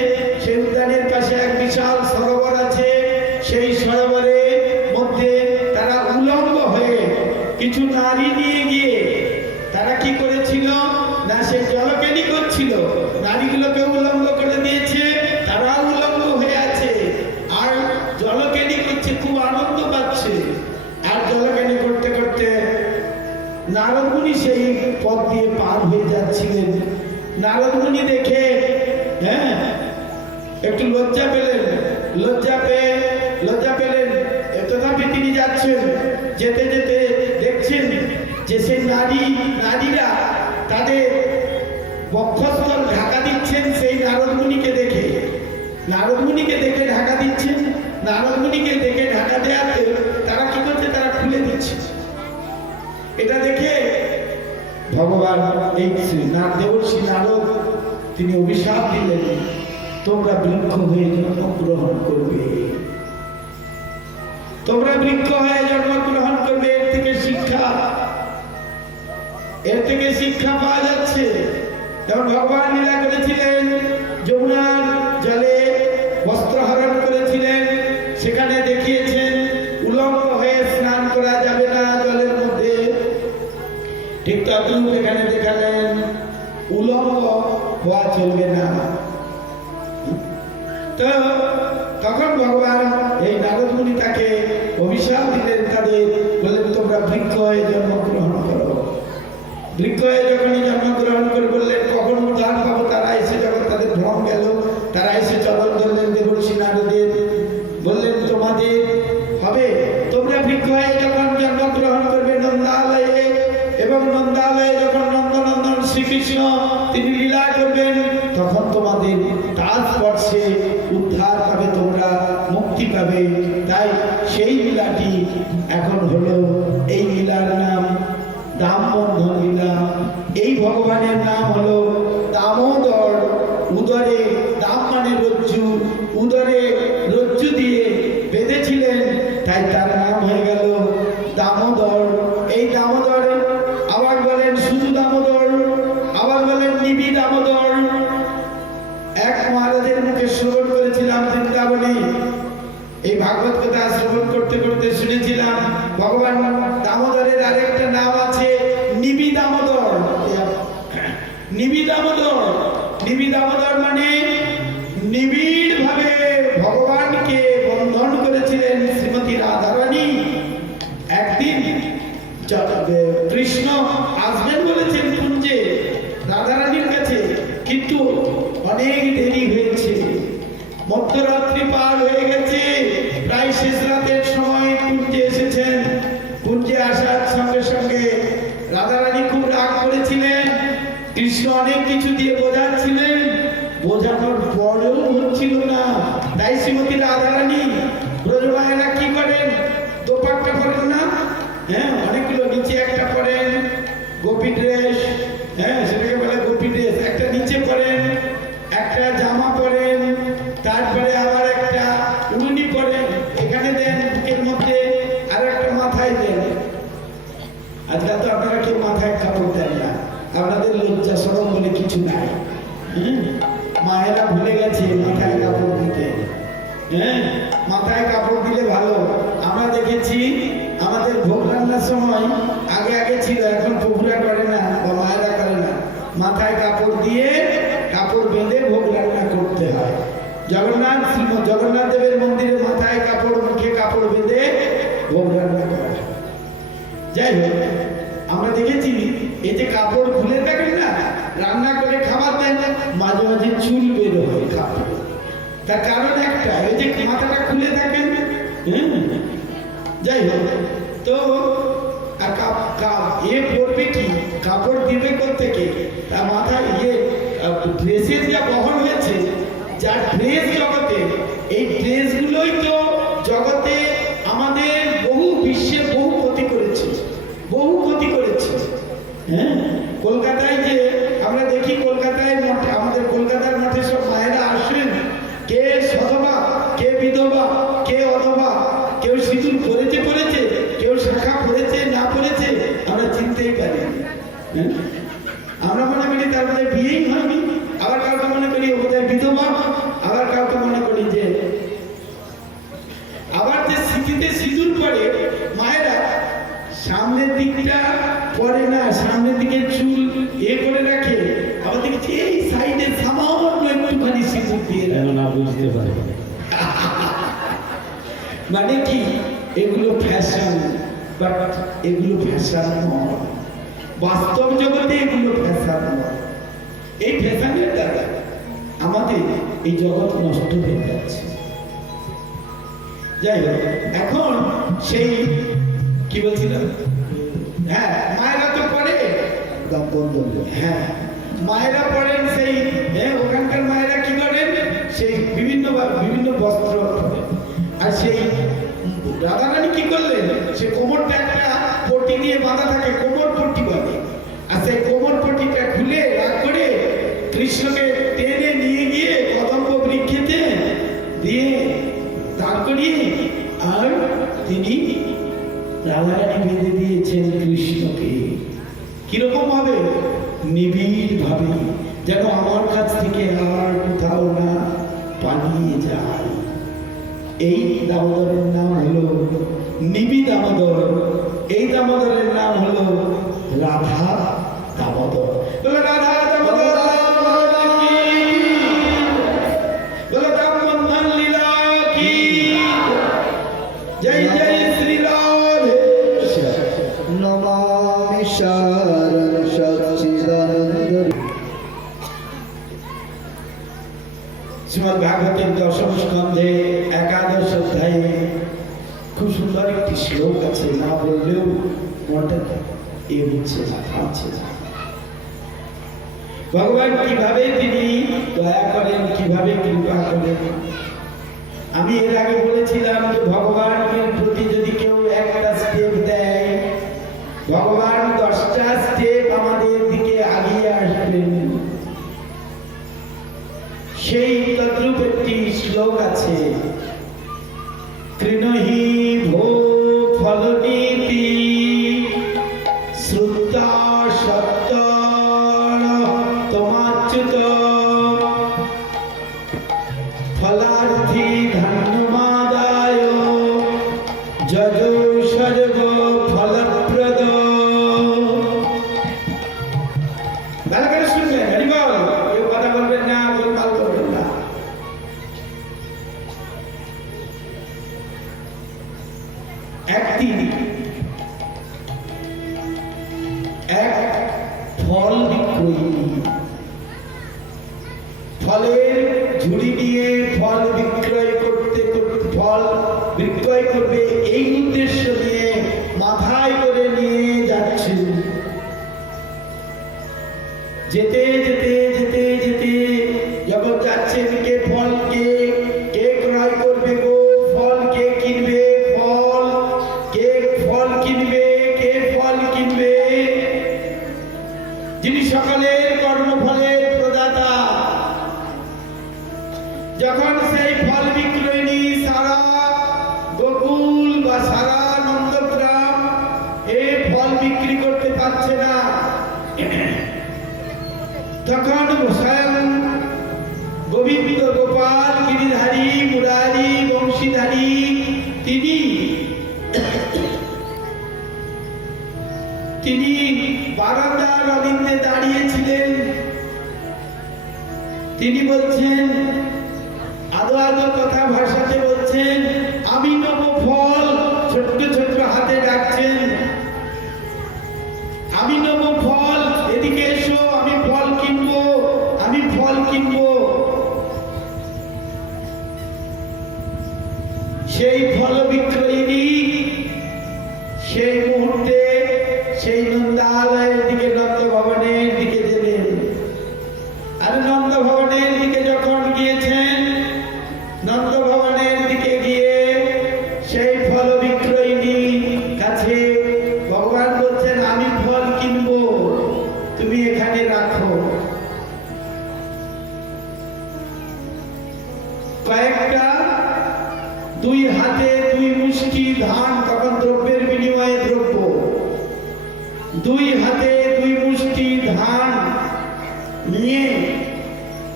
সেই উদ্যানের পাশে এক বিশাল সরোবর আছে। সেই সরোবরের মধ্যে তারা উলঙ্গ হয়ে কিছু নারী নিয়ে গিয়ে তারা কি করেছিল না, সে জলকেলি করছিল। নারীগুলোকে উলঙ্গ করে দিয়েছে, তারা উলঙ্গ হয়ে আছে, আর জলকেলি করছে, খুব আনন্দ পাচ্ছে। আর জলকেলি করতে করতে নারদ মুনি সেই পথ দিয়ে পার হয়ে যাচ্ছিলেন। নারদ মুনি দেখে একটু লজ্জা পেলেন, লজ্জা পেলেন। তথাপি তিনি যাচ্ছেন, যেতে যেতে দেখছেন নারীরা তাদের বক্ষস্থল ঢাকা দিচ্ছেন সেই নারদমুনিকে দেখে ঢাকা দিচ্ছেন। নারদমুনিকে দেখে ঢাকা দেওয়াতে তারা কি করছে, তারা খুলে দিচ্ছে। এটা দেখে ভগবান এই দেবর্ষি নারদ তিনি অভিশাপ দিলেন, তোমরা বৃক্ষ হয়ে জন্মগ্রহণ করবে, তোমরা বৃক্ষ হয়ে জন্মগ্রহণ করবে। এর থেকে শিক্ষা পাওয়া যাচ্ছে। যেমন ভগবান লীলা করেছিলেন, যমুনার জলে বস্ত্রহরণ করেছিলেন, সেখানে দেখিয়েছেন উলঙ্গ হয়ে স্নান করা যাবে না জলের মধ্যে। ঠিক তদ্রূপ এখানে দেখালেন উলঙ্গ হওয়া চলবে না। তো তখন ভগবান এই নারদ মুনি তাকে অভিশাপ দিলেন, তাদের বললেন তোমরা বৃক্ষ হয়ে জন্মগ্রহণ করো। বৃক্ষ হয়ে যখনই জন্মগ্রহণ করে বললেন কখন উদ্ধার পাবো, তারা এসে যখন তাদের ভ্রম গেল, তারা এসে চরণ ধরলেন দেবর্ষি নারদের, বললেন তোমাদের হবে, তোমরা বৃক্ষ হয়ে যখন জন্মগ্রহণ করবে নন্দালয়ে, এবং নন্দালয়ে যখন নন্দনন্দন শ্রীকৃষ্ণ তিনি লীলা করবেন, তখন তোমাদের তার স্পর্শে উদ্ধার পাবে, তোমরা মুক্তি পাবে। তাই সেই লীলাটি এখন হলো, এই লীলার নাম দামবন্ধন লীলা। এই ভগবানের নাম হলো দামোদর। উদরে দাম মানে রজ্জু, উদরে রজ্জু দিয়ে বেঁধেছিলেন, তাই তার নাম হয়ে গেল দামোদর। এই দামোদর আবার বলেন শুধু দামোদর, আবার বলেন নিবি দামোদর। এক মহারাজের মুখে শ্রবণ করেছিলাম বৃন্দাবনে, এই ভাগবত কথা শ্রবণ করতে করতে শুনেছিলাম ভগবান দামোদরের আরেকটা নাম আছে নিবি দামোদর। নিবি দামোদর, নিবি দামোদর মানে নিবিড় ভাবে ভগবানকে বন্ধন করেছিলেন শ্রীমতী রাধারানী। একদিন কৃষ্ণ আসবেন বলেছেন কুঞ্জে রাধারানীর কাছে, কিন্তু অনেক দেরি হয়েছে, মধ্যরাত্রি পার হয়ে গেছে, প্রায় শেষ রাতের সময় কুঞ্জে এসেছেন। কুঞ্জে আসার সঙ্গে সঙ্গে রাধারানী খুব রাগ করেছিলেন, কৃষ্ণ অনেক কিছু দিয়ে বোঝাচ্ছিলেন, বোঝানোর পরেও হচ্ছিল না। তাই শ্রীমতী রাধারানী ব্রজমায়েরা কি করেন, দোপাট্টা করেন না, হ্যাঁ অনেকগুলো, নিচে একটা পরেন গোপী ড্রেস, হ্যাঁ সেটাকে বলে গোপী ড্রেস, একটা নিচে পরেন, একটা জামা পরেন, তারপরে আবার একটা উড়নি পরেন, এখানে দেন বুকের মধ্যে, আর একটা মাথায় দেন। আজকাল তো আপনারা কেউ মাথায় কাপড় দেন না, আপনাদের লজ্জা শরম বলে কিছু নাই। মায়েরা ভুলে গেছে মাথায় কাপড় দিতে। হ্যাঁ মাথায় কাপড় দিলে ভালো। আমরা দেখেছি আমাদের ভোগ রান্নার সময় আগে আগে ছিল, এখন প্রভুরা করে না বা মায়েরা করে না, মাথায় কাপড় দিয়ে কাপড় বেঁধে ভোগ রান্না করতে হয়। জগন্নাথ দেবের মন্দিরে মাথায় কাপড়, মুখে কাপড় বেঁধে ভোগ রান্না করা হয়। যাই হোক, আমরা দেখেছি এই যে কাপড় খুলে থাকেন না, রান্না করে খাবার দেন, মাঝে মাঝে চুল বেরো হয় কাপড়। তার কারণ একটা, এই যে মাথাটা খুলে থাকেন। যাই হোক, তো পড়বে কি, কাপড় দিবে কোত্থেকে, তার মাথায় ড্রেসের যা বহন হয়েছে, যা ড্রেস জগতে, এই ড্রেসগুলোই তো জগতে আমাদের বিশ্বে বহু ক্ষতি করেছে। হ্যাঁ কলকাতায় যে আমরা দেখি, কলকাতায় আমাদের কলকাতার মাঠে সব মায়েরা আসেন, কে সধবা, কে বিধবা, কে অধবা, কেউ সিঁদুর পরেছে, কেউ শাখা পরেছে না পরেছে আমরা চিনতেই পারি। আমরা মনে করি তার মধ্যে বিয়েই হয়নি, আবার কাউকে মনে করি ও বোধহয় বিধবা, আবার কাউকে মনে করি যে, আবার যে স্মৃতিতে সিঁদুর পরে মায়েরা সামনের দিকটা পরে না, সামনের দিকে চুল করে রাখে, আবার দেখছি এই সাইডে সামান্য একটুখানি সিঁদুর দিয়ে না বুঝতে পারে। মানে কি, এগুলো ফ্যাশন, বাট এগুলো ফ্যাশন নয়, বাস্তব জগতে এগুলো ফ্যাশন নয়। এই ফ্যাশনের দ্বারা আমাদের এই জগৎ নষ্ট হয়ে যাচ্ছে। যাই হোক, এখন সেই কি বলছিলাম, হ্যাঁ মায়েরা তো করে দাম্পত্য। হ্যাঁ, মায়েরা পড়েন সেই, ওখানকার মায়েরা কি করেন, সেই বিভিন্ন বস্ত্র পরেন। আর সেই রাধারানী কি করলেন, সে কোমরটা একটা পট্টি দিয়ে বাঁধা থাকে, কোমর পট্টি বলে। আর সেই কোমর পট্টিটা খুলে রাগ করে কৃষ্ণকে টেনে নিয়ে গিয়ে কদম্ব বৃক্ষেতে দিয়ে দাঁড় করিয়ে, আর তিনি রাধারানী বেঁধে দিয়েছেন কৃষ্ণকে। কিরকম ভাবে, নিবিড় ভাবে, যেন আমার কাছ থেকে আর কোথাও না পালিয়ে যায়। এই দামোদরের নাম হলো নিবি দামোদর, এই দামোদরের নাম হলো রাধা দামোদর। বলে রাধা দামোদর কি, বলে দামোদর লীলা কি, জয় জয় শ্রী রাধে। নমামি শারণ সচ্চিদানন্দ। শ্রীমদ ভাগবতের দশম স্কন্ধে একাদশ অধ্যায়ে খুব সুন্দর একটি শ্লোক আছে, না বললেও মনটা এ হচ্ছে না, থামছে না। ভগবান কিভাবে তিনি দয়া করেন, কিভাবে কৃপা করেন। আমি এর আগে বলেছিলাম যে ভগবানের প্রতি যদি কেউ একটা স্টেপ দেয়, ভগবান 10টা স্টেপ আমাদের দিকে আগিয়ে আসবেন। সেই তদ্রূপ একটি শ্লোক আছে, তৃণহি ভো ফলনীতি শ্রুতা সত্য তোমাচ্যুত ফলার্থী ধন্যবাদায় যজো সর্ব ফলপ্রদ। ভালো করে শুনবেন, হরি বল। কেউ কথা বলবেন না, গোলমাল করবেন না। একদিন এক ফল বিক্রয়ী ফলের ঝুড়ি নিয়ে ফল বিক্রয় করতে করতে, ফল বিক্রয় করবে এই উদ্দেশ্য নিয়ে মাথায় করে নিয়ে যাচ্ছেন। যেতে যেতে যেতে যেতে যখন যাচ্ছেন, কে ফল কে ক্রয় করবে গো, ফল কে কিনবে, কে ফল কিনবে, কে ফল কিনবে, যিনি সকলের কর্মফলের প্রদাতা। যখন সেই ফল বিক্রয়িনী সারা গোকুল বা সারা নন্দগ্রাম এ ফল বিক্রি করতে পারছে না, তখন স্বয়ং গোবিন্দ গোপাল গিরিধারী মুরারি বংশীধারী তিনি বারান্দার অলিন্দে দাঁড়িয়েছিলেন। তিনি বলছেন, আদো আদো কথা ভাষাতে বলছেন, আমি নেব ফল, ছোট্ট ছোট্ট হাতে ডাকছেন, আমি নেব ফল, এদিকে এসো, আমি ফল কিনবো, আমি ফল কিনবো। সেই ফল বিক্রয়িনী সেই মুহূর্তে সেই নন্দালয়ের দিকে, নন্দ ভবনের দিকে গেলেন। আর নন্দ ভবনের দিকে যখন গিয়েছেন, নন্দ ভবনের দিকে গিয়ে সেই ফল বিক্রয়িনী কাছে ভগবান বলছেন, আমি ফল কিনবো, তুমি এখানে রাখো। কয়েকটা দুই হাতে দুই মুষ্টি ধান, তখন দ্রব্যের বিনিময়ে দ্রব্য, দুই হাতে দুই মুষ্টি ধান নিয়ে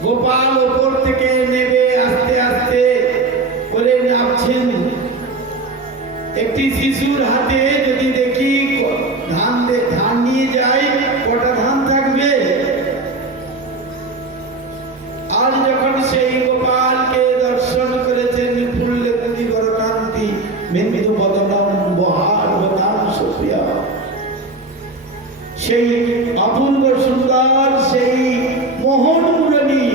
গোপাল ওপর থেকে নেবে আস্তে আস্তে করে নামছেন। একটি শিশুর হাতে যদি দেখি ধান নিয়ে যাই, কটা ধান থাকবে? আর যখন সেই গোপালকে দর্শন করেছেন, ফুল্লেন্দি বরকান্তি মেন্দু বদনম বহার হতাম সুপ্রিয়া, সেই অপূর্ব সুন্দর সেই মোহন মুরলী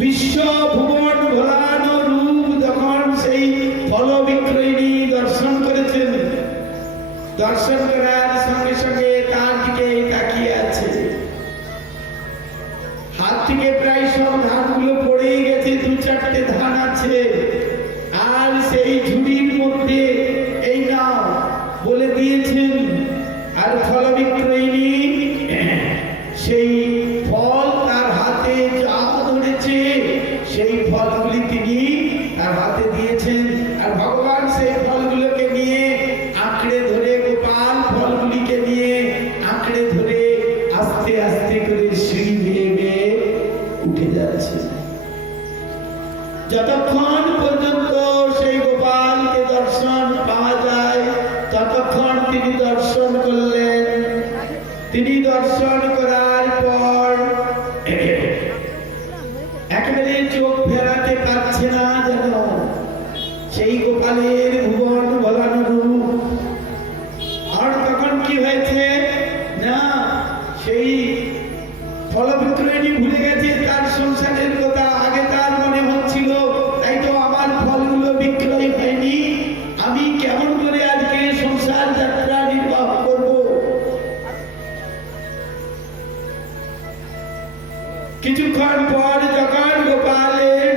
বিশ্ব ভুবন ভোলানো রূপ যখন সেই ফল বিক্রয়িনী দর্শন করেছেন, দর্শন করার সঙ্গে সঙ্গে তার দিকে তাকিয়ে আছে। থেকে প্রায় সব ধানগুলো পড়েই গেছে, দু চারটে ধান আছে। আর সেই ঝুড়ির মধ্যে এই নাও বলে দিয়েছেন। আর ফল বিক্রয়িনী সেই ফল তার হাতে যা ধরেছে সেই ফলগুলি তিনি তার হাতে দিয়েছেন। আর ভগবান সেই ফলগুলোকে নিয়ে আঁকড়ে ধরে, গোপাল ফলগুলিকে নিয়ে আঁকড়ে ধরে আস্তে আস্তে করে সিঁড়ি বেয়ে বেয়ে উঠে যাচ্ছে। যতক্ষণ পর্যন্ত সেই গোপালকে দর্শন পাওয়া যায় ততক্ষণ তিনি দর্শন করলেন। তিনি দর্শন করার পর একেবারে চোখ ফেরাতে পারছে না যেন সেই গোপালের ভুবন ভোলানো রূপ। আর তখন কি হয়েছে না, সেই ফল বিক্রয়িনী ভুলে গেছে তার সংসারের কথা। আগে তার মনে হচ্ছিল তাই তো আমার ফলগুলো বিক্রয় হয়নি, আমি কেমন করে আজকে সংসার যাত্রা নির্বাহ করব। কিছুক্ষণ পর যখন গোপালের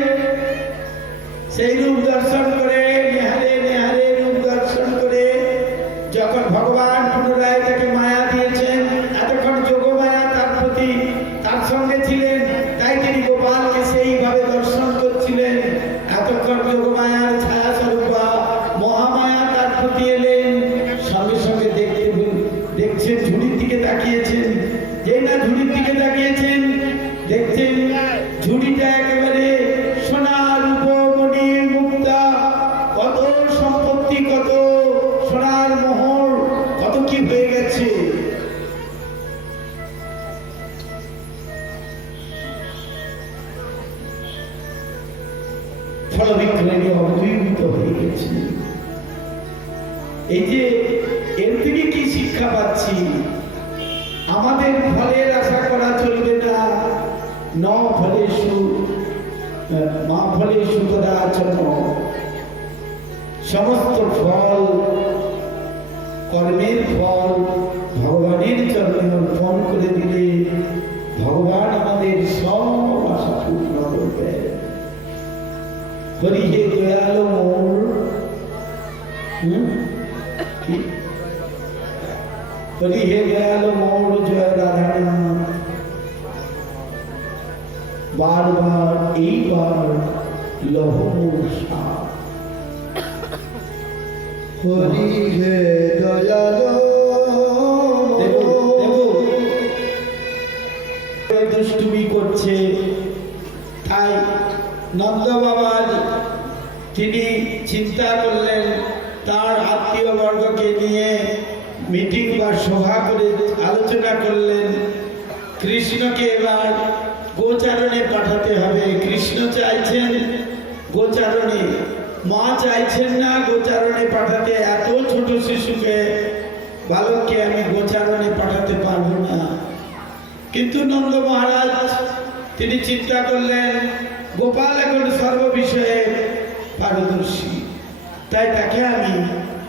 সেই রূপ দর্শন করে, নেহারে নেহারে রূপ দর্শন করে যখন ভগবান পুনরায় তাকে মায়া দিয়েছেন, এতক্ষণ যোগমায়া তার প্রতি তার সঙ্গে ছিলেন, তাই তিনি গোপালকে সেইভাবে দর্শন করছিলেন। এতক্ষণ যোগমায়ার ছায়া স্বরূপা মহামায়া তার প্রতি এলেন, সঙ্গে সঙ্গে দেখছেন ঝুড়ির দিকে তাকিয়েছেন। যেই না ঝুড়ির দিকে তাকিয়েছেন দেখছেন ঝুড়িটা একেবারে সোনা রূপমণি মুক্তা, কত সম্পত্তি, কত সোনার মোহর, কত কি হয়ে গেছে। ফল বিক্রয়িনী অভিভূত হয়ে গেছে। এই যে এর থেকে কি শিক্ষা পাচ্ছি, আমাদের ফলের আশা করা চলবে না। ন ফলেষু মা ফলেষু কদাচন, সমস্ত ফল কর্মের ফল ভগবানের চরণে অর্পণ করে দিলে ভগবান আমাদের সব আশা পূর্ণ করবে। হরি হে দয়াল মোর, হরি হে দয়াল মোর জয় রাধা, বারবার এইবার লহ মোর সাথ। হরি হে দয়ালো, দুষ্টুমি করছে। তাই নন্দ বাবা তিনি চিন্তা করলেন, তার আত্মীয় বর্গকে নিয়ে মিটিং বা সভা করে আলোচনা করলেন, কৃষ্ণকে এবার গোচারণে পাঠাতে হবে। কৃষ্ণ চাইছেন গোচারণে, মা চাইছেন না গোচারণে পাঠাতে। এত ছোট শিশুকে, বালককে আমি গোচারণে পাঠাতে পারবো না। কিন্তু নন্দ মহারাজ তিনি চিন্তা করলেন, গোপাল এখন সর্ববিষয়ে পারদর্শী, তাই তাকে আমি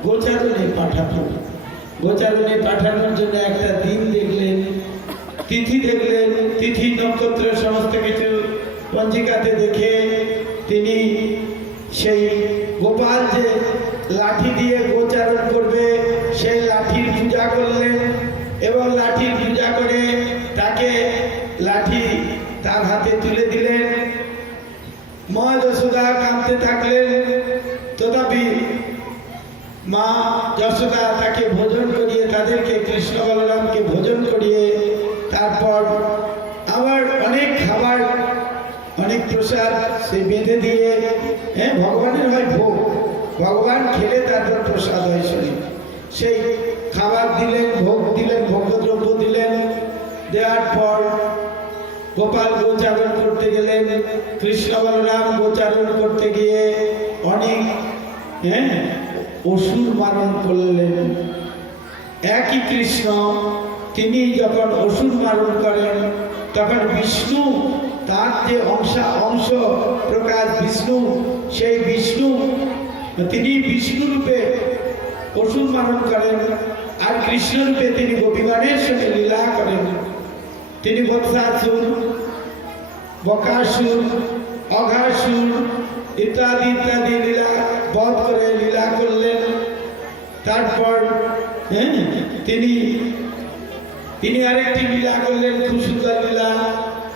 গোচারণে পাঠাবো। গোচারণে পাঠানোর জন্য একটা দিন দেখলেন, তিথি দেখলেন, তিথি নক্ষত্র সমস্ত কিছু পঞ্জিকাতে দেখে তিনি সেই গোপাল যে লাঠি দিয়ে গোচারণ করবে সেই লাঠির পূজা করলেন এবং লাঠির পূজা করে তাকে লাঠি তার হাতে তুলে দিলেন। মা যশোদা কাঁদতে থাকলেন, তথাপি মা যশোদা তাকে ভোজন করিয়ে, তাদেরকে কৃষ্ণ বলরামকে ভোজন করিয়ে তারপর আবার অনেক খাবার, অনেক প্রসাদ সে বেঁধে দিয়ে, ভগবানের হয় ভোগ, ভগবান খেলে তারপর প্রসাদ হয় শরীর, সেই খাবার দিলেন, ভোগ দিলেন, ভোগ্যদ্রব্য দিলেন। দেওয়ার পর গোপাল গোচারণ করতে গেলেন। কৃষ্ণ বলরাম গোচারণ করতে গিয়ে অনেক অসুর মারণ করলেন। একই কৃষ্ণ তিনি যখন অসুর মারণ করেন তখন বিষ্ণু তার যে অংশ প্রকাশ বিষ্ণু, সেই বিষ্ণু তিনি বিষ্ণু রূপে অসুর মারণ করেন, আর কৃষ্ণ রূপে তিনি গোপীগণের সঙ্গে লীলা করেন। তিনি বৎসাসুর বকাসুর, অঘাসুর ইত্যাদি ইত্যাদি লীলা বধ করে লীলা করলেন। তারপর তিনি আরেকটি লীলা করলেন, খুব সুন্দর লীলা।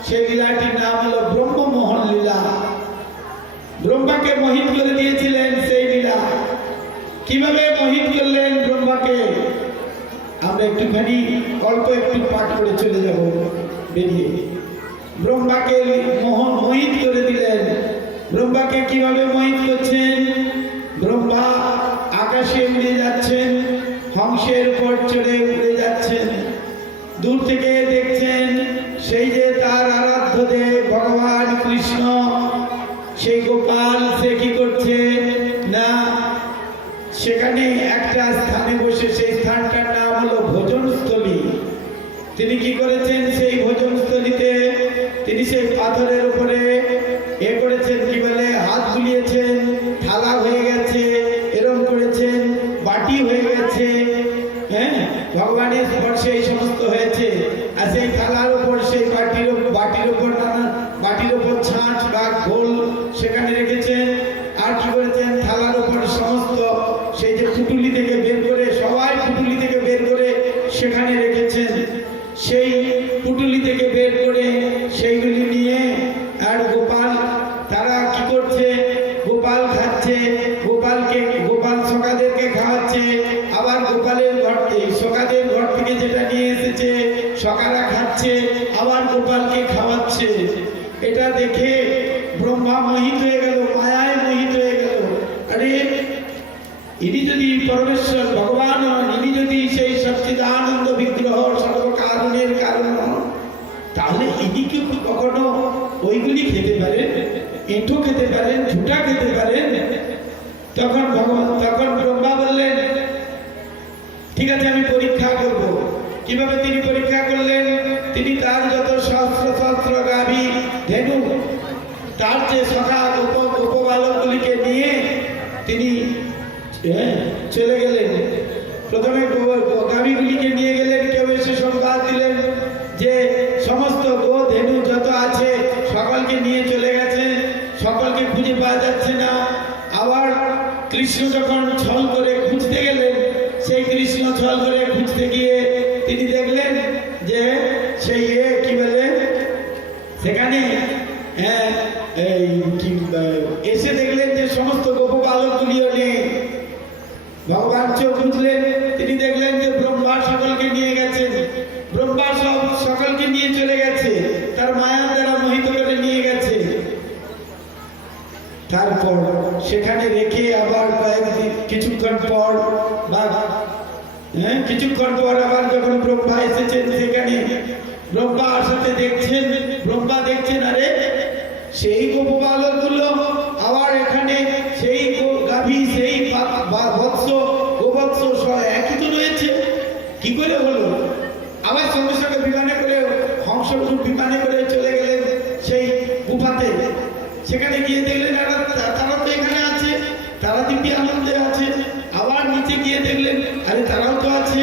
সেই লীলাটির নাম হলো ব্রহ্মমোহন লীলা। ব্রহ্মাকে মোহিত করে দিয়েছিলেন সেই লীলা। কিভাবে মোহিত করলেন ব্রহ্মাকে, আমরা একটুখানি অল্প একটু পাঠ করে চলে যাব বেরিয়ে। ব্রহ্মাকে মোহিত করে দিলেন। ব্রহ্মাকে কিভাবে মোহিত করছেন? ব্রহ্মা আকাশে উড়ে যাচ্ছেন, হংসের উপর চড়ে উড়ে যাচ্ছেন। দূর থেকে দেখছেন সেই যে তার আরাধ্য দেব ভগবান কৃষ্ণ, সেই গোপাল, সে কি করছে না, সেখানে একটা স্থানে বসে, সেই স্থানটার নাম হলো ভোজনস্থলী। তিনি কি করেছেন? সেই ভোজনস্থলীতে তিনি সেই পাথরের উপরে করেছেন, কি বলে, হাত বুলিয়েছেন, থালা হয়ে গেছে, এরম করেছেন, বাটি হয়ে গেছে। ভগবানের স্পর্শে এই সমস্ত হয়েছে। আর সেই থালার উপর, সেই বাটির উপর নানা বাটির উপর ছাঁচ বা ঘোল সেখানে রেখেছেন। আর কি করেছেন? থালার উপর সমস্ত সেই যে পুটুলি থেকে বের করে, সবাই পুটুলি থেকে বের করে সেখানে রেখেছেন। সেই পুটুলি থেকে বের করে সেইগুলি নিয়ে, আর গোপাল তারা কি করছে? গোপাল খাচ্ছে, গোপাল সকাদেরকে খাওয়াচ্ছে। আবার গোপালের সকাদের ঘর থেকে যেটা নিয়ে এসেছে সকারা খাচ্ছে, আবার গোপালকে খাওয়াচ্ছে। এটা দেখে ব্রহ্মা মোহিত হয়ে গেল, মায়ায় মোহিত হয়ে গেল। আরে ইনি যদি পরমেশ্বর ভগবান হন, ইনি যদি সেই সচ্চিদানন্দ বিগ্রহ সর্বকারণের কারণ হন, তাহলে ইনি কি কখনো ওইগুলি খেতে পারেন? এঁঠো খেতে পারেন, ঝুটা খেতে পারেন? তখন ব্রহ্মা বললেন, ঠিক আছে, আমি পরীক্ষা করব। কিভাবে তিনি পরীক্ষা করলেন? তিনি তার যত সহস্র সহস্র গাভী ধেনু, তার যে সখা উপবালকগুলিকে নিয়ে তিনি চলে গেলেন। প্রথমে গাভীগুলিকে নিয়ে গেলেন, কেউ এসে সংবাদ দিলেন যে সমস্ত গো ধেনু যত আছে সকলকে নিয়ে চলে গেছে, সকলকে খুঁজে পাওয়া যাচ্ছে না। আবার কৃষ্ণ যখন ছল করে খুঁজতে গেলেন, সেই কৃষ্ণ ছল করে খুঁজতে গিয়ে তিনি দেখলেন যে সেই কি বলে, সেখানে এসে দেখলেন যে সমস্ত গোপবালকগুলিও নেই। ভগবান চোখ বুঝলেন, তিনি দেখলেন যে ব্রহ্মা সকলকে নিয়ে গেছেন, ব্রহ্মা সকলকে নিয়ে চলে গেছে, তার মায়া দ্বারা মোহিত করে নিয়ে গেছে। তারপর সেখানে রেখে আবার কিছুক্ষণ পর আবার যখন ব্রহ্মা এসেছেন, সেখানে ব্রহ্মা আসাতে ব্রহ্মা দেখছেন আরে সেই গোপবালকগুলো আবার এখানে সেই গাভী, সেই গোবৎস একই তো রয়েছে, কি করে হলো? আবার সঙ্গে সঙ্গে বিমানে করে, হংসরূপ বিমানে করে চলে গেলেন সেই গুফাতে। সেখানে গিয়ে দেখলেন তারা তো এখানে আছে, তারা দিব্যি আনন্দে আছে। আবার নিচে গিয়ে দেখলেন আরে তারাও তো আছে।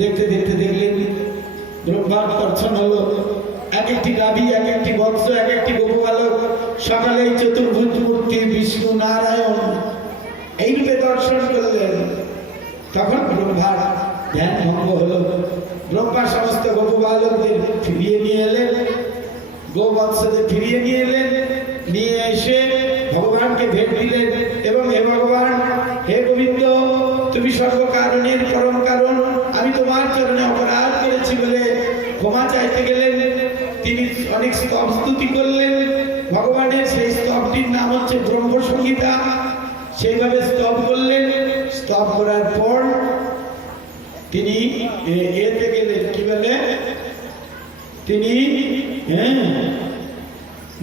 দেখতে দেখতে দেখলেন ব্রহ্মার দর্শন হলো। এক একটি গাভী, এক একটি বৎস, এক একটি গোপবালক, সকালেই চতুর্ভুজ মূর্তি বিষ্ণু নারায়ণ এই রূপে দর্শন করলেন। তখন ব্রহ্মার ধ্যান ভঙ্গ হলো। ব্রহ্মা সমস্ত গোপবালকদের ফিরিয়ে নিয়ে এলেন, গোবৎসদের ফিরিয়ে নিয়ে এলেন। নিয়ে এসে ভগবানকে ভেট দিলেন এবং হে ভগবান, হে গোবিন্দ, তুমি সর্বকারণের পরম কারণ, আমি তোমার চরণে অপরাধ করেছি বলে ক্ষমা চাইতে গেলেন। তিনি অনেক স্তব স্তুতি করলেন ভগবানের। সেই স্তবটির নাম হচ্ছে ব্রহ্মসংহিতা। সেইভাবে স্তব করলেন। স্তব করার পর তিনি এতে গেলেন, কি বলে, তিনি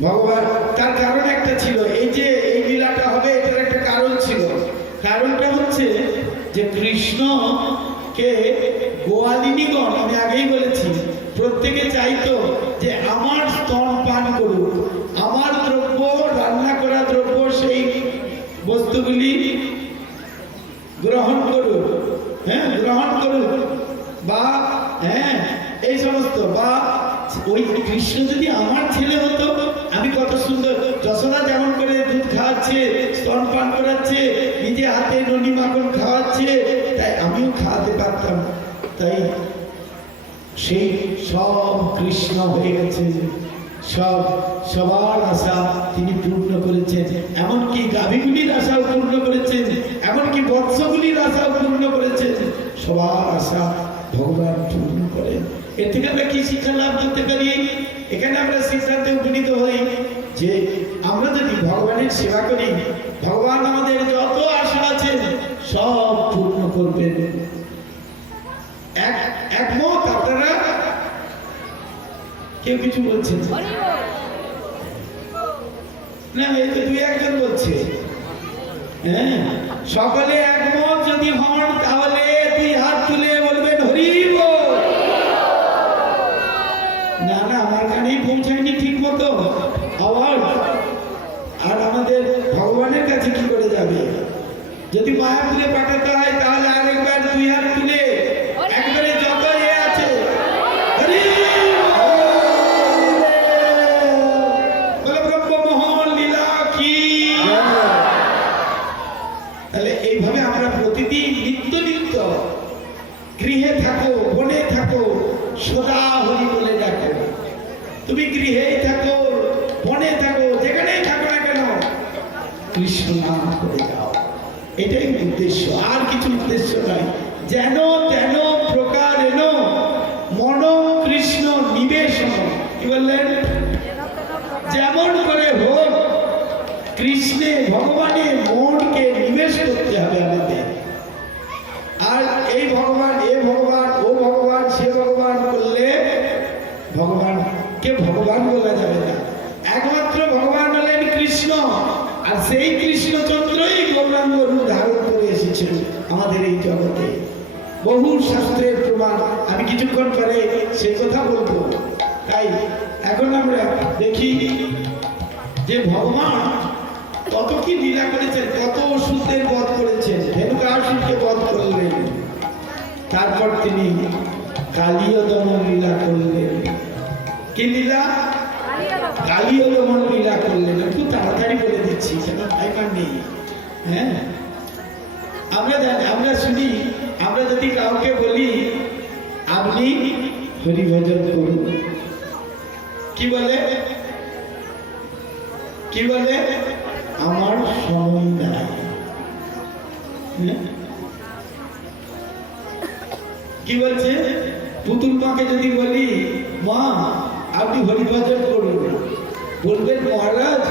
ভগবান, তার কারণ একটা ছিল, এই যে এই লীলাটা হবে এটার একটা কারণ ছিল। কারণটা হচ্ছে যে কৃষ্ণকে গোয়ালিনীগণ, আমি আগেই বলেছি, প্রত্যেকে চাইতো যে আমার স্তন পান করুক, আমার দ্রব্য, রান্না করা দ্রব্য, সেই বস্তুগুলি গ্রহণ করুক, গ্রহণ করুক, বা এই সমস্ত, বা ওই কৃষ্ণ যদি আমার ছেলে হতো, আমি কত সুন্দর, যশোদা যেমন করে দুধ খাওয়াচ্ছে, স্তন পান করাচ্ছে, নিজে হাতে ননি মাখন খাওয়াচ্ছে, তাই আমিও খাওয়াতে পারতাম। তাই সেই সব কৃষ্ণ হয়ে গেছে, সবার আশা তিনি পূর্ণ করেছেন, এমনকি গাভীগুলির আশাও পূর্ণ করেছেন, এমনকি বৎসগুলির আশাও পূর্ণ করেছেন। সবার আশা ভগবান পূর্ণ করেন। এর থেকে আমরা কি শিক্ষা লাভ করতে পারি? এখানে আমরা সিদ্ধান্তে উপনীত হই যে আমরা যদি ভগবানের সেবা করি, ভগবান আমাদের যত আশা আছে সব পূর্ণ করবেন। একমত আপনারা? কেউ কিছু বলছেন না? এই তো দুই একজন বলছে। হ্যাঁ, সকলে একমত যদি হন তাহলে দুই হাত তুলে বলবেন হরি বল। না না, আমার কানেই পৌঁছায়নি ঠিক মতো আওয়াজ। আর আমাদের ভগবানের কাছে কি করে যাবে? যদি মায়াপুরে পাঠাতে হয় তাহলে আরেকবার দুই হাত তুলে একবারে যত আছে হরি বল, ব্রহ্মমোহন লীলা কি। তাহলে এইভাবে আমরা প্রতিদিন নিত্য নিত্য গৃহে থাকো, বনে থাকো, সদা হরি বলে ডাকো। তুমি গৃহেই থাকো, বনে থাকো, যেখানেই থাকো না কেন কৃষ্ণ নাম করে যাও। এটাই উদ্দেশ্য, আর কিছু উদ্দেশ্য নাই। যেন তেন প্রকার এন মন কৃষ্ণ নিবেশন। কি বললেন? যেমন করে হোক কৃষ্ণে ভগবানে মনকে নিবেশ করতে হবে আমাদের। আর এই ভগবান, এ ভগবান, ও ভগবান, সে ভগবান করলে ভগবানকে ভগবান বলা যাবে না। একমাত্র ভগবান হলেন কৃষ্ণ, আর সেই কৃষ্ণচন্দ্রই গৌরাঙ্গ রূপ ধারণ করে এসেছেন আমাদের এই জগতে। বহু শাস্ত্রের প্রমাণ, আমি কিছুক্ষণ পরে সেই কথা বলবো। তাই এখন আমরা দেখি যে ভগবান কত কি লীলা করেছেন, কত অসুরদের বধ করেছেন। ধেনুকাসুরকে বধ করলেন, তারপর তিনি কালীয় দমন লীলা করলেন। কি লীলা? কালীয় দমন লীলা করলেন। খুব তাড়াতাড়ি বলে দিচ্ছি, সেটা টাইমার নেই। হ্যাঁ, আমরা শুনি, আমরা যদি কাউকে বলি আপনি হরিভজন করুন, কি বলে? কি বলে? আমার সময় নাই। কি বলছে? পুতুল মাকে যদি বলি মা আপনি হরিভজন করুন, বলবেন মহারাজ